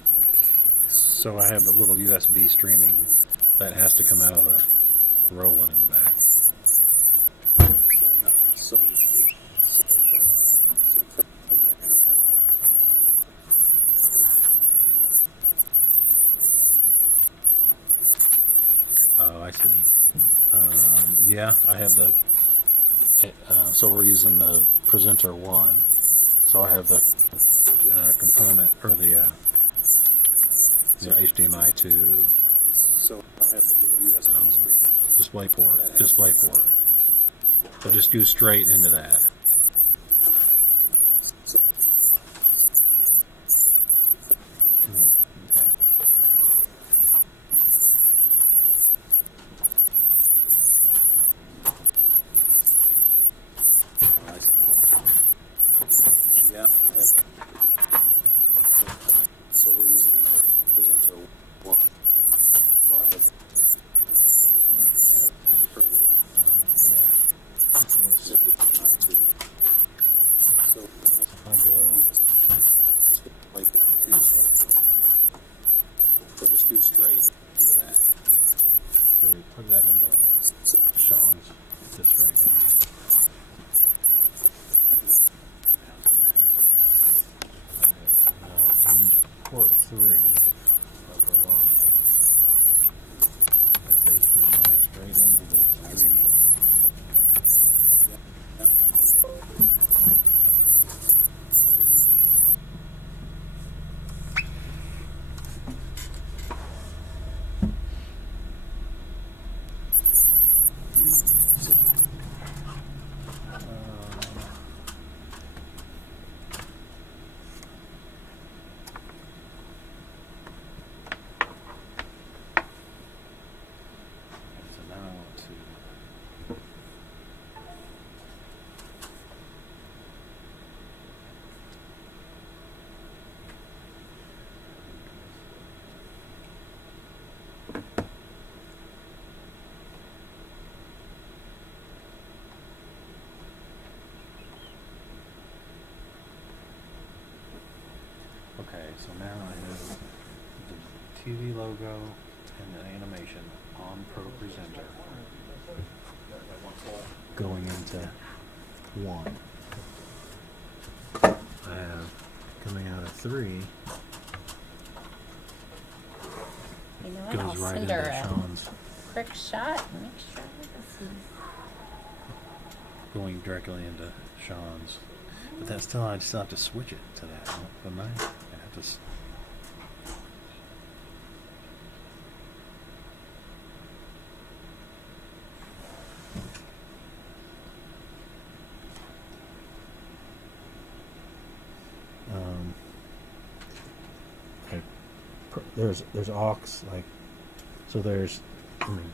So I have the little USB streaming that has to come out of the Roland in the back. Oh, I see. Yeah, I have the. So we're using the Presenter 1. So I have the component or the HDMI to So I have a little USB screen. display port. So just go straight into that. Okay. Yeah, I have. So we're using the Presenter 1. So I have. So I go. So just go straight into that. So we plug that into Sean's. Just right here. Now, in port 3 of the Rondo, that's HDMI straight into the streaming. So now I have the TV logo and the animation on Pro Presenter going into one. I have coming out of 3 You know what? goes I'll right send her into a Sean's, quick shot and make sure this is. going directly into Sean's. But that's still, I still have to switch it to that, wouldn't I? I have to. Like, there's aux, like, so there's, I mean,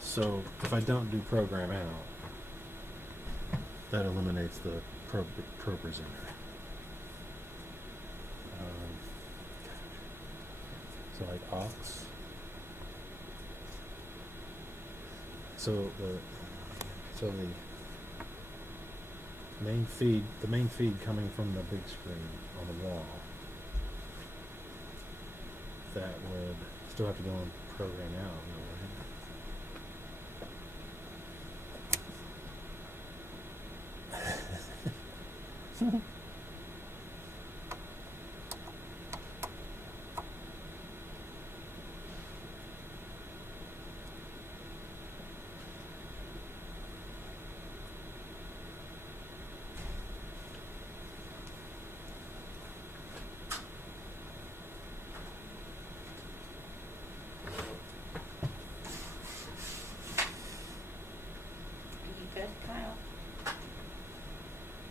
so if I don't do program out, that eliminates the pro presenter. So like aux. So the main feed coming from the big screen on the wall, that would still have to go and program out. You good, Kyle?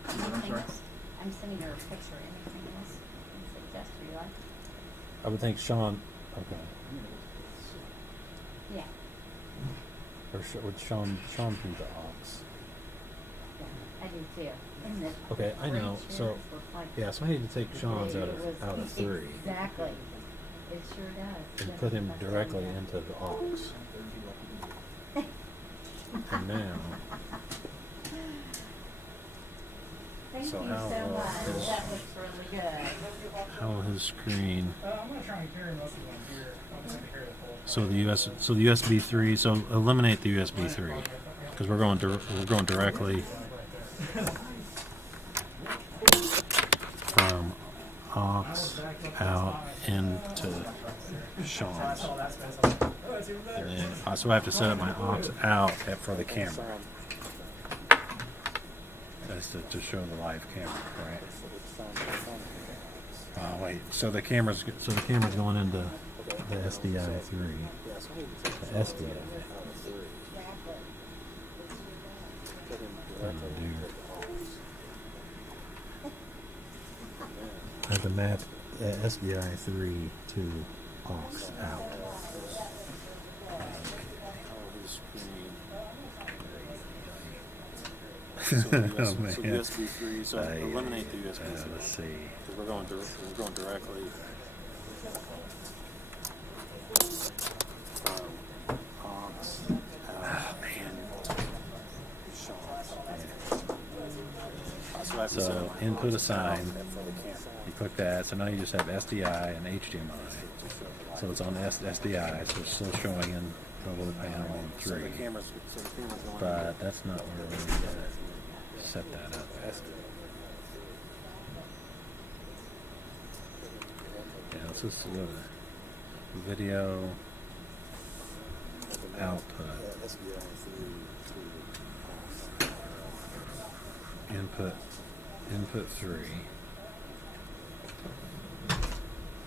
I'm Anything sorry? else? I'm sending her a picture. Anything else you can suggest or you like? I would think Sean. Okay. Yeah. Or would Sean be the aux? Yeah, I do too. And the Okay, I know. gray So chairs look like yeah, so I need to take Sean's out it was- of 3 Exactly. It sure does. and put him That's directly what into the aux. And now, Thank So you how so will much. his- That looks really good. how will his screen? I'm gonna try and carry most of them here. I'm just gonna carry the full. So the USB 3. So eliminate the USB 3 because we're going directly from aux out into Sean's. And then, so I have to set up my aux out for the camera. That's to show the live camera, right? Oh wait, so the camera's going into the SDI 3. The SDI. Oh, dude. I have to map SDI 3 to aux out. So Oh, man. USB 3, so eliminate the USB 3. Let's see. Because we're going directly from aux out into Sean's. So I have to set So up input aux a sign. out for the camera. You click that, so now you just have SDI and HDMI. So it's on SDI, so it's still showing in over the panel on So 3. the camera's going But that's not where we need to set that up. Yeah, let's just go to video output, input 3.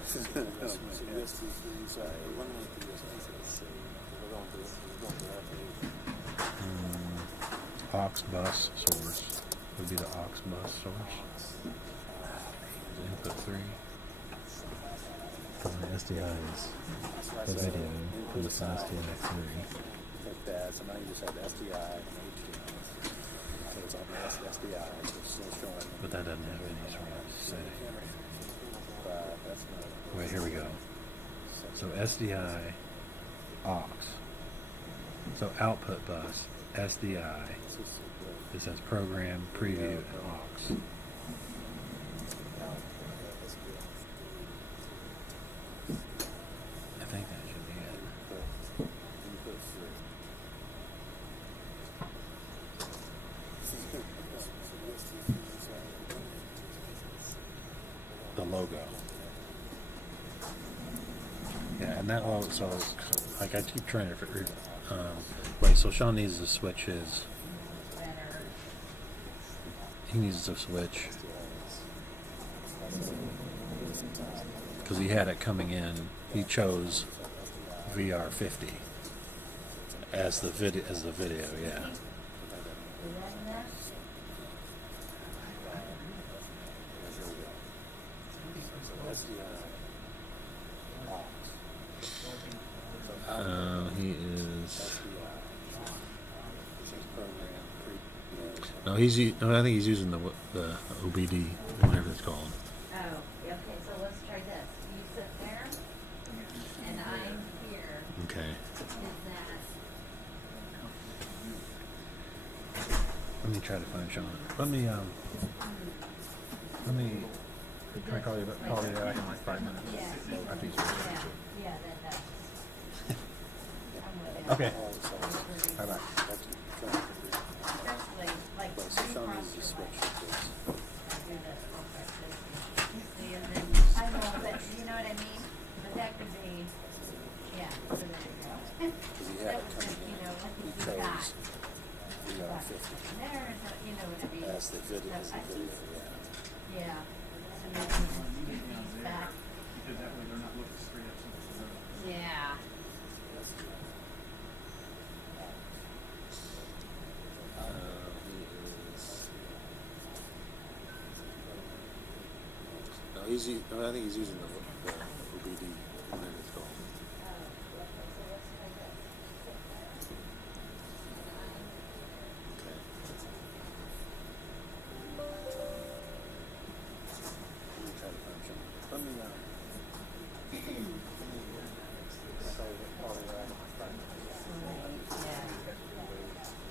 So USB 3, so eliminate the USB 3. We're going directly. Aux bus source would be the aux bus source. Input 3. For the SDIs, the video for the SDI 3. Like that, so now you just have SDI and HDMI. So it's on the SDI, so it's still showing. But that doesn't have any sort of setting. But that's not. Wait, here we go. So SDI, aux. So output bus, SDI. This has program, preview, and aux. think that should be it. But you put 3. The logo. Yeah, and that logo. So like I keep trying to figure. Wait, so Sean needs to switch his. He needs to switch because he had it coming in. He chose VR50 as the video. Yeah. That's the box. He is. That's the program. No, no, I think he's using the OBD, whatever it's called. Oh, okay, so let's try this. You sit there, and I'm here. Okay. Is that, Let me try to find Sean. Let me. Can I call you back in like 5 minutes? yeah, After he's yeah, finished. yeah, that's. Okay. Bye bye. Especially, like, But you Sean cross needs to your switch legs. with this. Do this real quick. See, and then, I know, but you know what I mean? But that could be, yeah, so there you go. Because he had That it was coming just, you in. know, what He you got. chose VR50. There, so, you know what I mean? That's the video. So I think- Yeah. Yeah. So maybe just do these back. Because that way they're not looking straight up to the road. Yeah. That's the No, I think he's using the OBD, whatever it's called. Okay. Let me try to find Sean. Let me,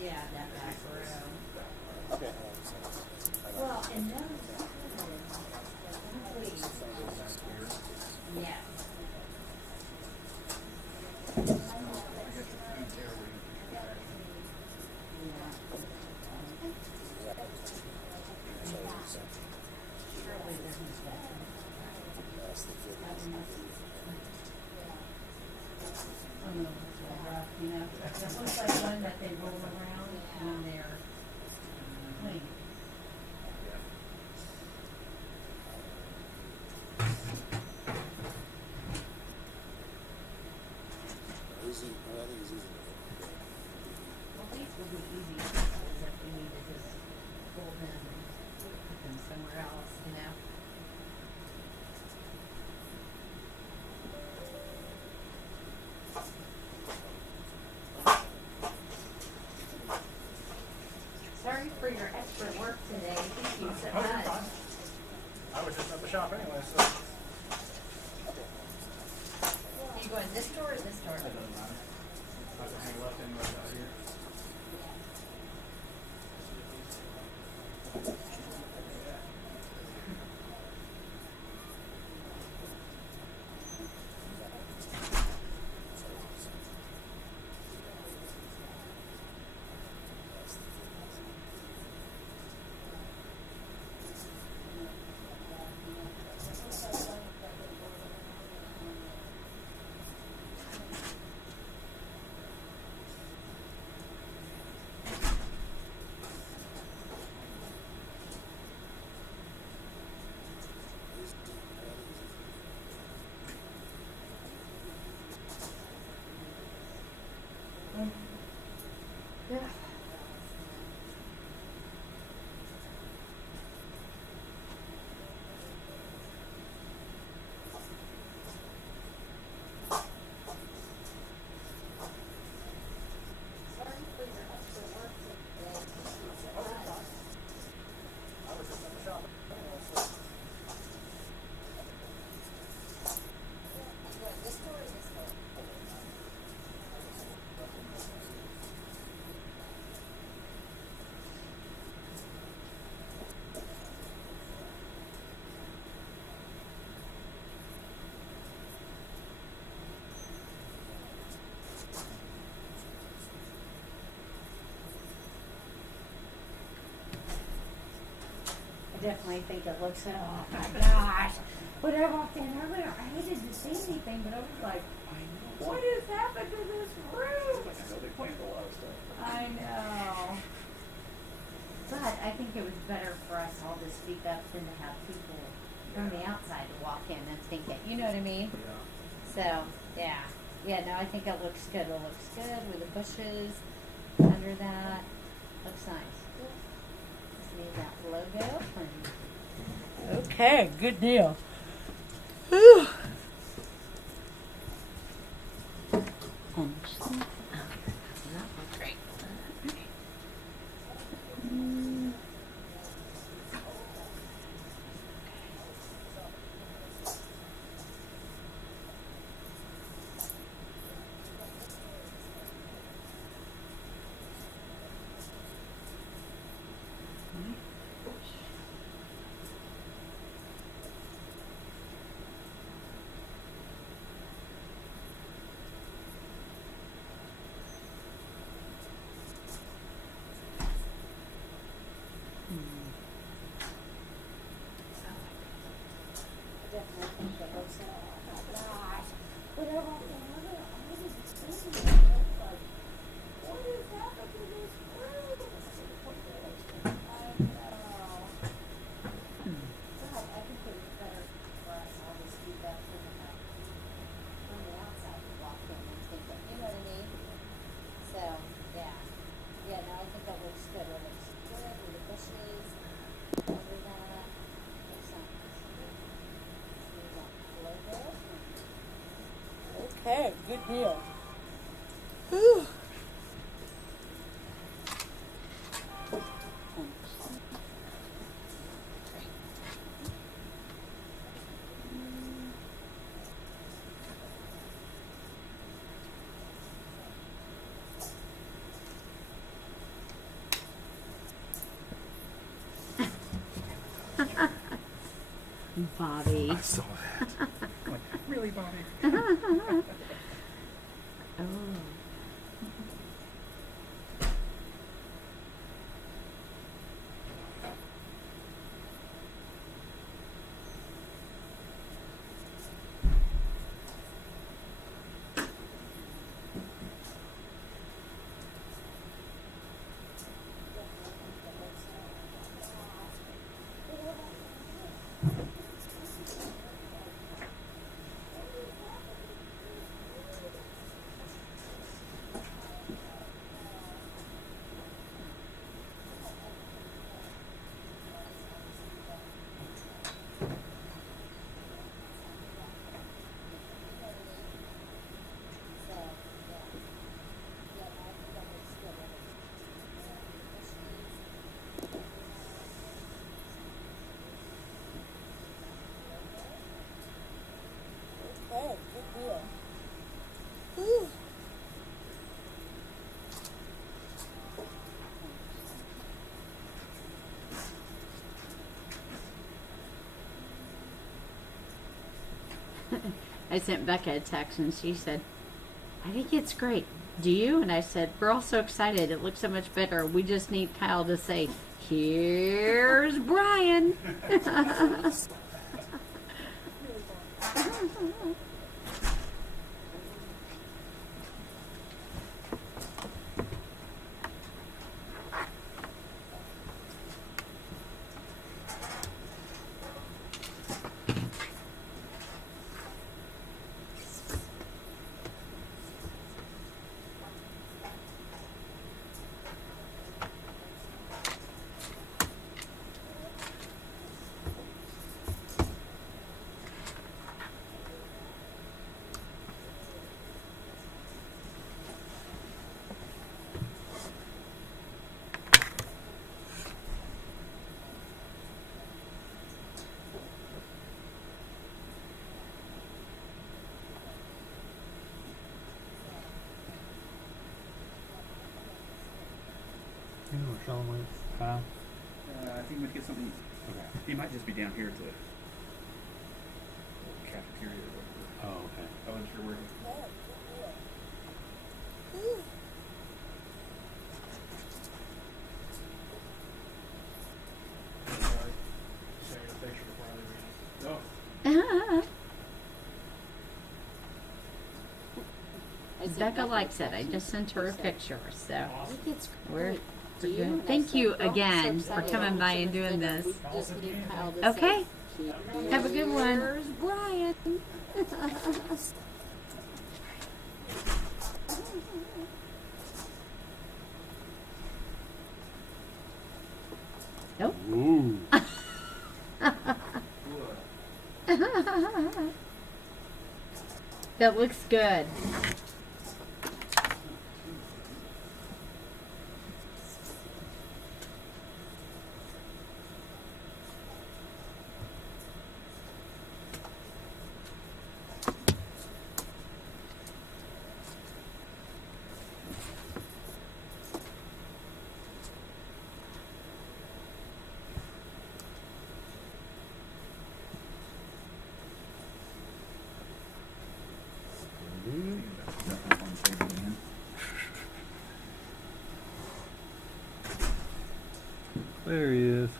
Yeah. Yeah, that back row. okay. Well, and those please. Yes. You know, it looks like one that they roll around when they're clean. I think he's using the Well, these will be easy fixes if we need to just pull them and put them somewhere else, you know? Sorry for your extra work today. Thank you so much. I was just at the shop anyway, so. Are you going this door or this door? That doesn't matter. I have to hang left and right out here. definitely think it looks, oh my gosh. When I walked in earlier, I didn't see anything, but I was like, what has happened to this room? I know they planned a lot of stuff. I know. But I think it was better for us all to speak up than to have people from the outside to walk in and think it, you know what I mean? Yeah. So, yeah. Yeah, no, I think it looks good. It looks good with the bushes under that. Looks nice. Just need that logo. And okay, good deal. Whew. Great. Okay, good deal. Whew. Bobby. I saw that. I'm like, really, Bobby? Oh. Okay, good deal. Whew. I sent Becca a text and she said, I think it's great. Do you? And I said, we're all so excited. It looks so much better. We just need Kyle to say, here's Brian. You know, Sean went, Kyle? I think we might get something. Okay. He might just be down here at the cafeteria or whatever. Oh, okay. I wasn't sure where. Becca likes it. I just sent her a picture, so I think it's we're great. Do you? good. Thank you again for coming by and doing this. Just give Kyle this Okay. up. Keep Have a good one. yours, Brian. Nope. Ooh. That looks good. There he is.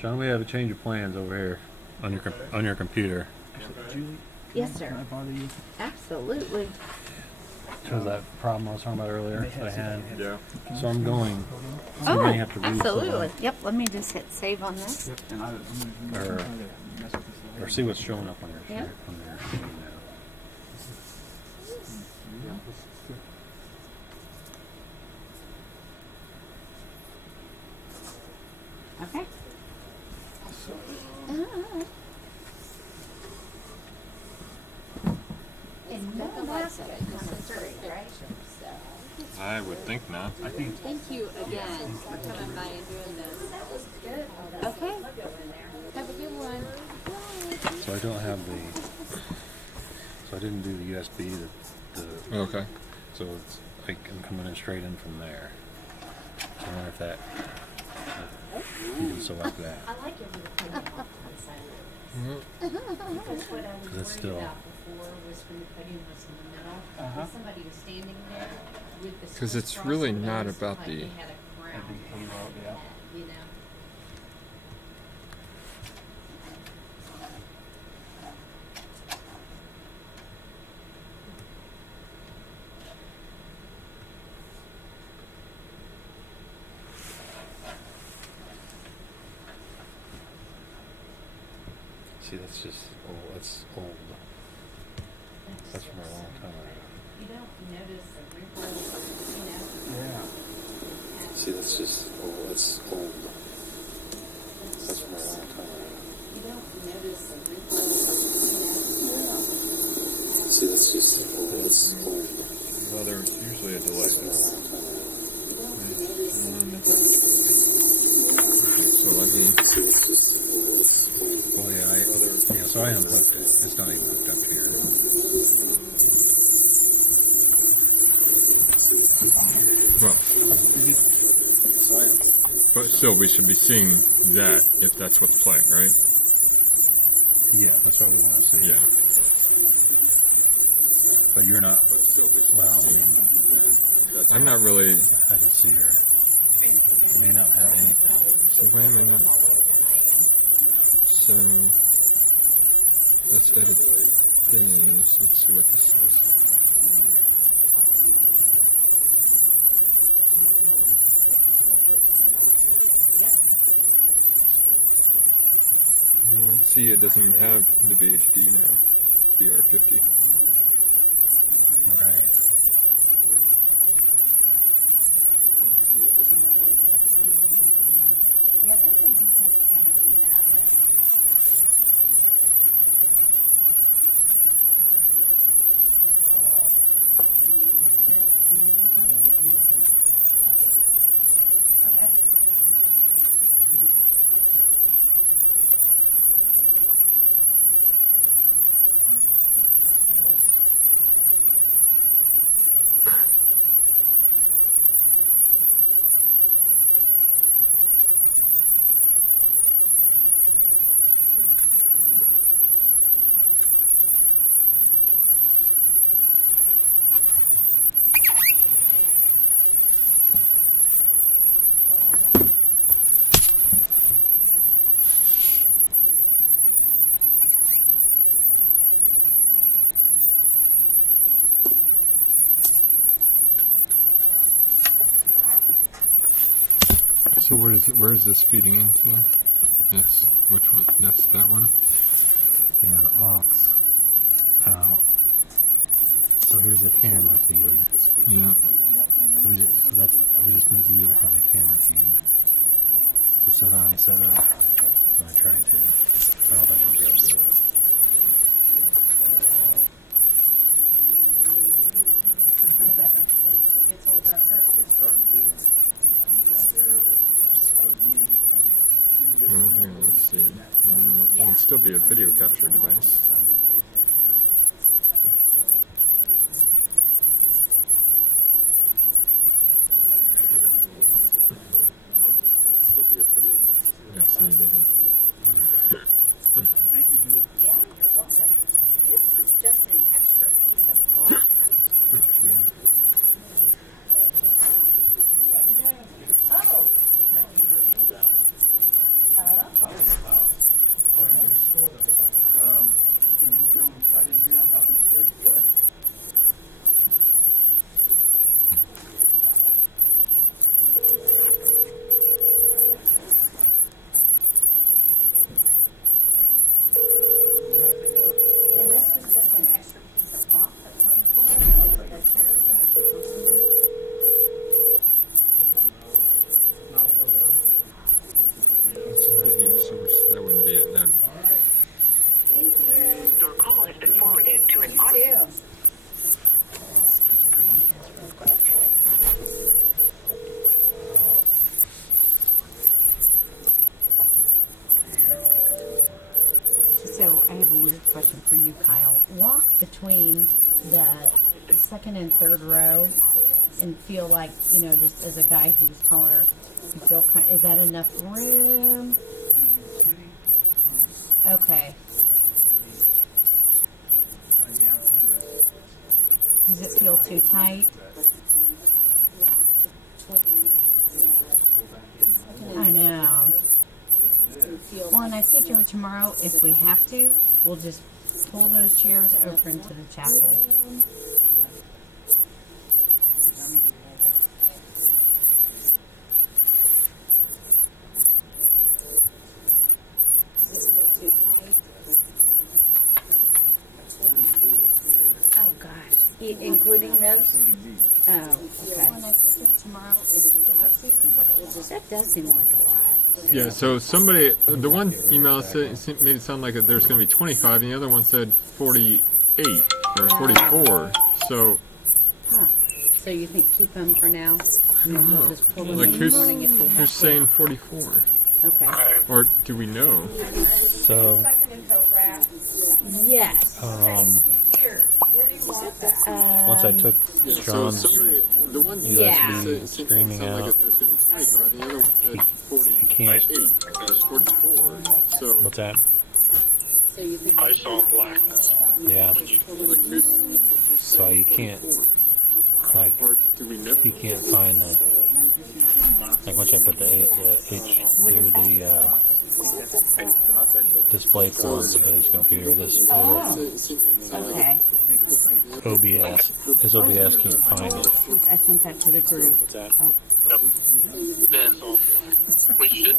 Sean, we have a change of plans over here on your computer. Julie, Yes, can sir. I bother you? Absolutely. Shows that problem I was talking about earlier that I had. Yeah. So I'm going. So Oh, we may have to read absolutely. Yep. Let me just hit save on this. And I'm Or- trying to mess with this or see what's showing up on your Yeah. on your screen now. Okay. And Becca likes it. kind This of is straight, great. right? So, I would think not. I think thank you again for coming by and doing this. Good. Okay. Have a good one. So I don't have the. So I didn't do the USB. The Okay. so it's like I'm coming in straight in from there. So I wonder if that. If you can select that. I like your little thing on the side of it. Because what I was Because it's worried still- about before was when the podium was in the middle. If somebody was standing there with the 'Cause it's crisscross really of not those, about like the- they had a crown, That'd be pretty well, yeah. you know. See, that's just old. That's old. That's from a long time ago. You don't notice the wrinkles, you know. Yeah. See, that's just old. That's old. That's from a long time ago. You don't notice the wrinkles, you know. See, that's just old. That's old. Well, there's usually a delay. So let me. Oh yeah, so I unhooked it. It's not even hooked up here. Well, but still, we should be seeing that if that's what's playing, right? Yeah, that's what we want to see. Yeah. But you're not. Well, I mean, I'm not really. I just see her. You may not have anything. So why am I not? So let's edit this. Let's see what this says. See, it doesn't even have the VHD now. VR50. Right. Yeah, that would just have to kind of be that way. Okay. So where is this feeding into? That's which one? That's that one. Yeah, the aux out. So here's the camera feed. Yeah. So we just need you to have the camera feed. So then I set up. I tried to. I don't think I'm gonna be able to do it. Well, here, let's see. It can still be a video capture device. Yeah, see, it doesn't. Yeah, you're welcome. This was just an extra piece of cloth. Oh. Can you just come right in here on top of these stairs? Sure. And this was just an extra piece of cloth that comes for it. And they put that chair back. That wouldn't be it then. Thank you. Your call has been forwarded to an You too. So I have a weird question for you, Kyle. Walk between the second and third row and feel like, you know, just as a guy who's taller, you feel kind. Is that enough room? Okay. Does it feel too tight? I know. Well, and I figure tomorrow, if we have to, we'll just pull those chairs over into the chapel. Does it feel too tight? Oh, gosh. Including those? Oh, okay. When I figure tomorrow, if we have to, that does seem like a lot. Yeah, so somebody, the one email said, made it sound like there's going to be 25, and the other one said 48 or 44. So, Huh. So you think keep them for now? I don't know. We'll just pull them Like in the morning if we have who's to. saying 44? Okay. Or do we know? So, Yes. once I took Sean's the one USB streaming out, you can't. So, What's that? So you think I saw blackness. Yeah. So you can't, like, or do we know? you can't find the, like, once I put the H through the display port of his computer, this little okay. OBS, his OBS can't find it. I sent that to the group. Oh. Then we should.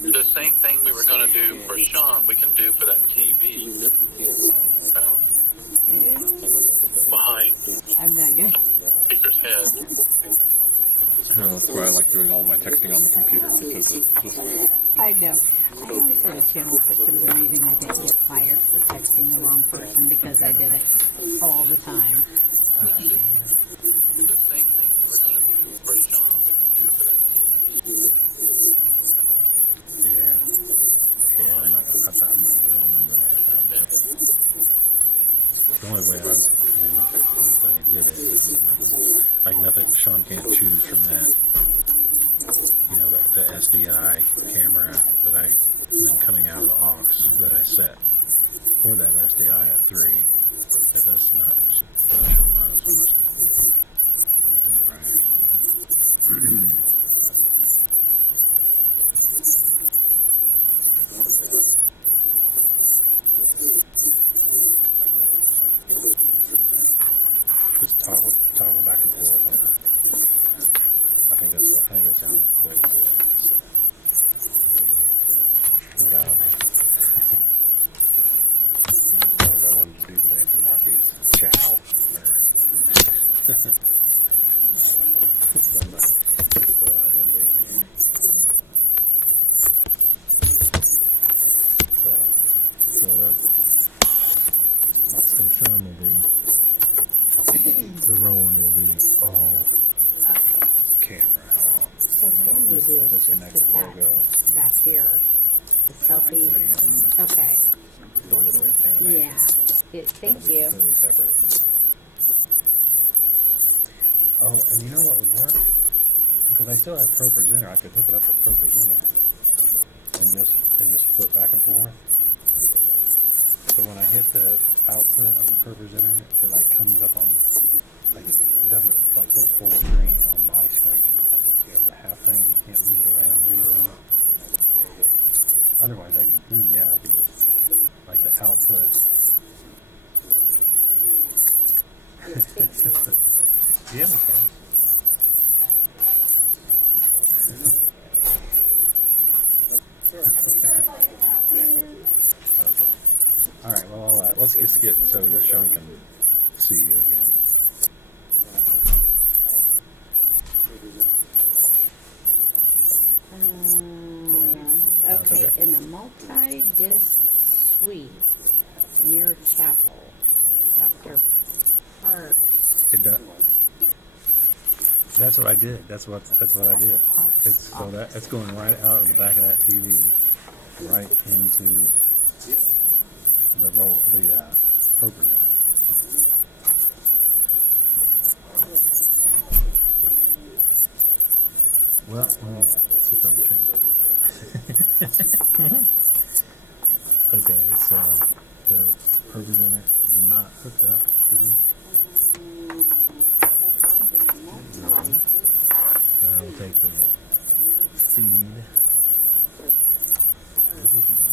The same thing we were going to do for Sean, we can do for that TV. Behind I'm not good. speaker's head. That's why I like doing all my texting on the computer, because it's just, I know. I always said at Channel 6 it was amazing I didn't get fired for texting the wrong person because I did it all the time. The same thing we were going to do for Sean, we can do for that TV. Yeah, I'm not gonna remember that. The only way I was gonna get it is, like, nothing, Sean can't choose from that. You know, the SDI camera that then coming out of the aux that I set for that SDI at 3. If that's not showing up, so I must be doing it right or something. Just toggle back and forth on the think that's the only way to do it. So, without, what I wanted to do today for Marky's chow, or something without him being here. So Sean will be, the Rowan will be all camera. So what I'm This- gonna do is disconnect just the put that logo back here. The selfie. and Okay. the little animation. Yeah. Thank That'll be you. completely separate from that. Oh, and you know what would work? Because I still have ProPresenter, I could hook it up with ProPresenter and just flip back and forth. So when I hit the output of the ProPresenter, it like comes up on, like it doesn't like go full screen on my screen. Like the half thing, you can't move it around or anything. Otherwise, I could just like the output. Yeah, we can. Okay. All right. Well, let's just get so Sean can see you again. Okay, in the multi-disc suite near Chapel, Dr. Parks. It does. That's what I did. That's what I did. It's so that's going right out of the back of that TV, right into the program. Well, let's just double check. Okay, so the ProPresenter is not hooked up to the drone. So I will take the feed. This is going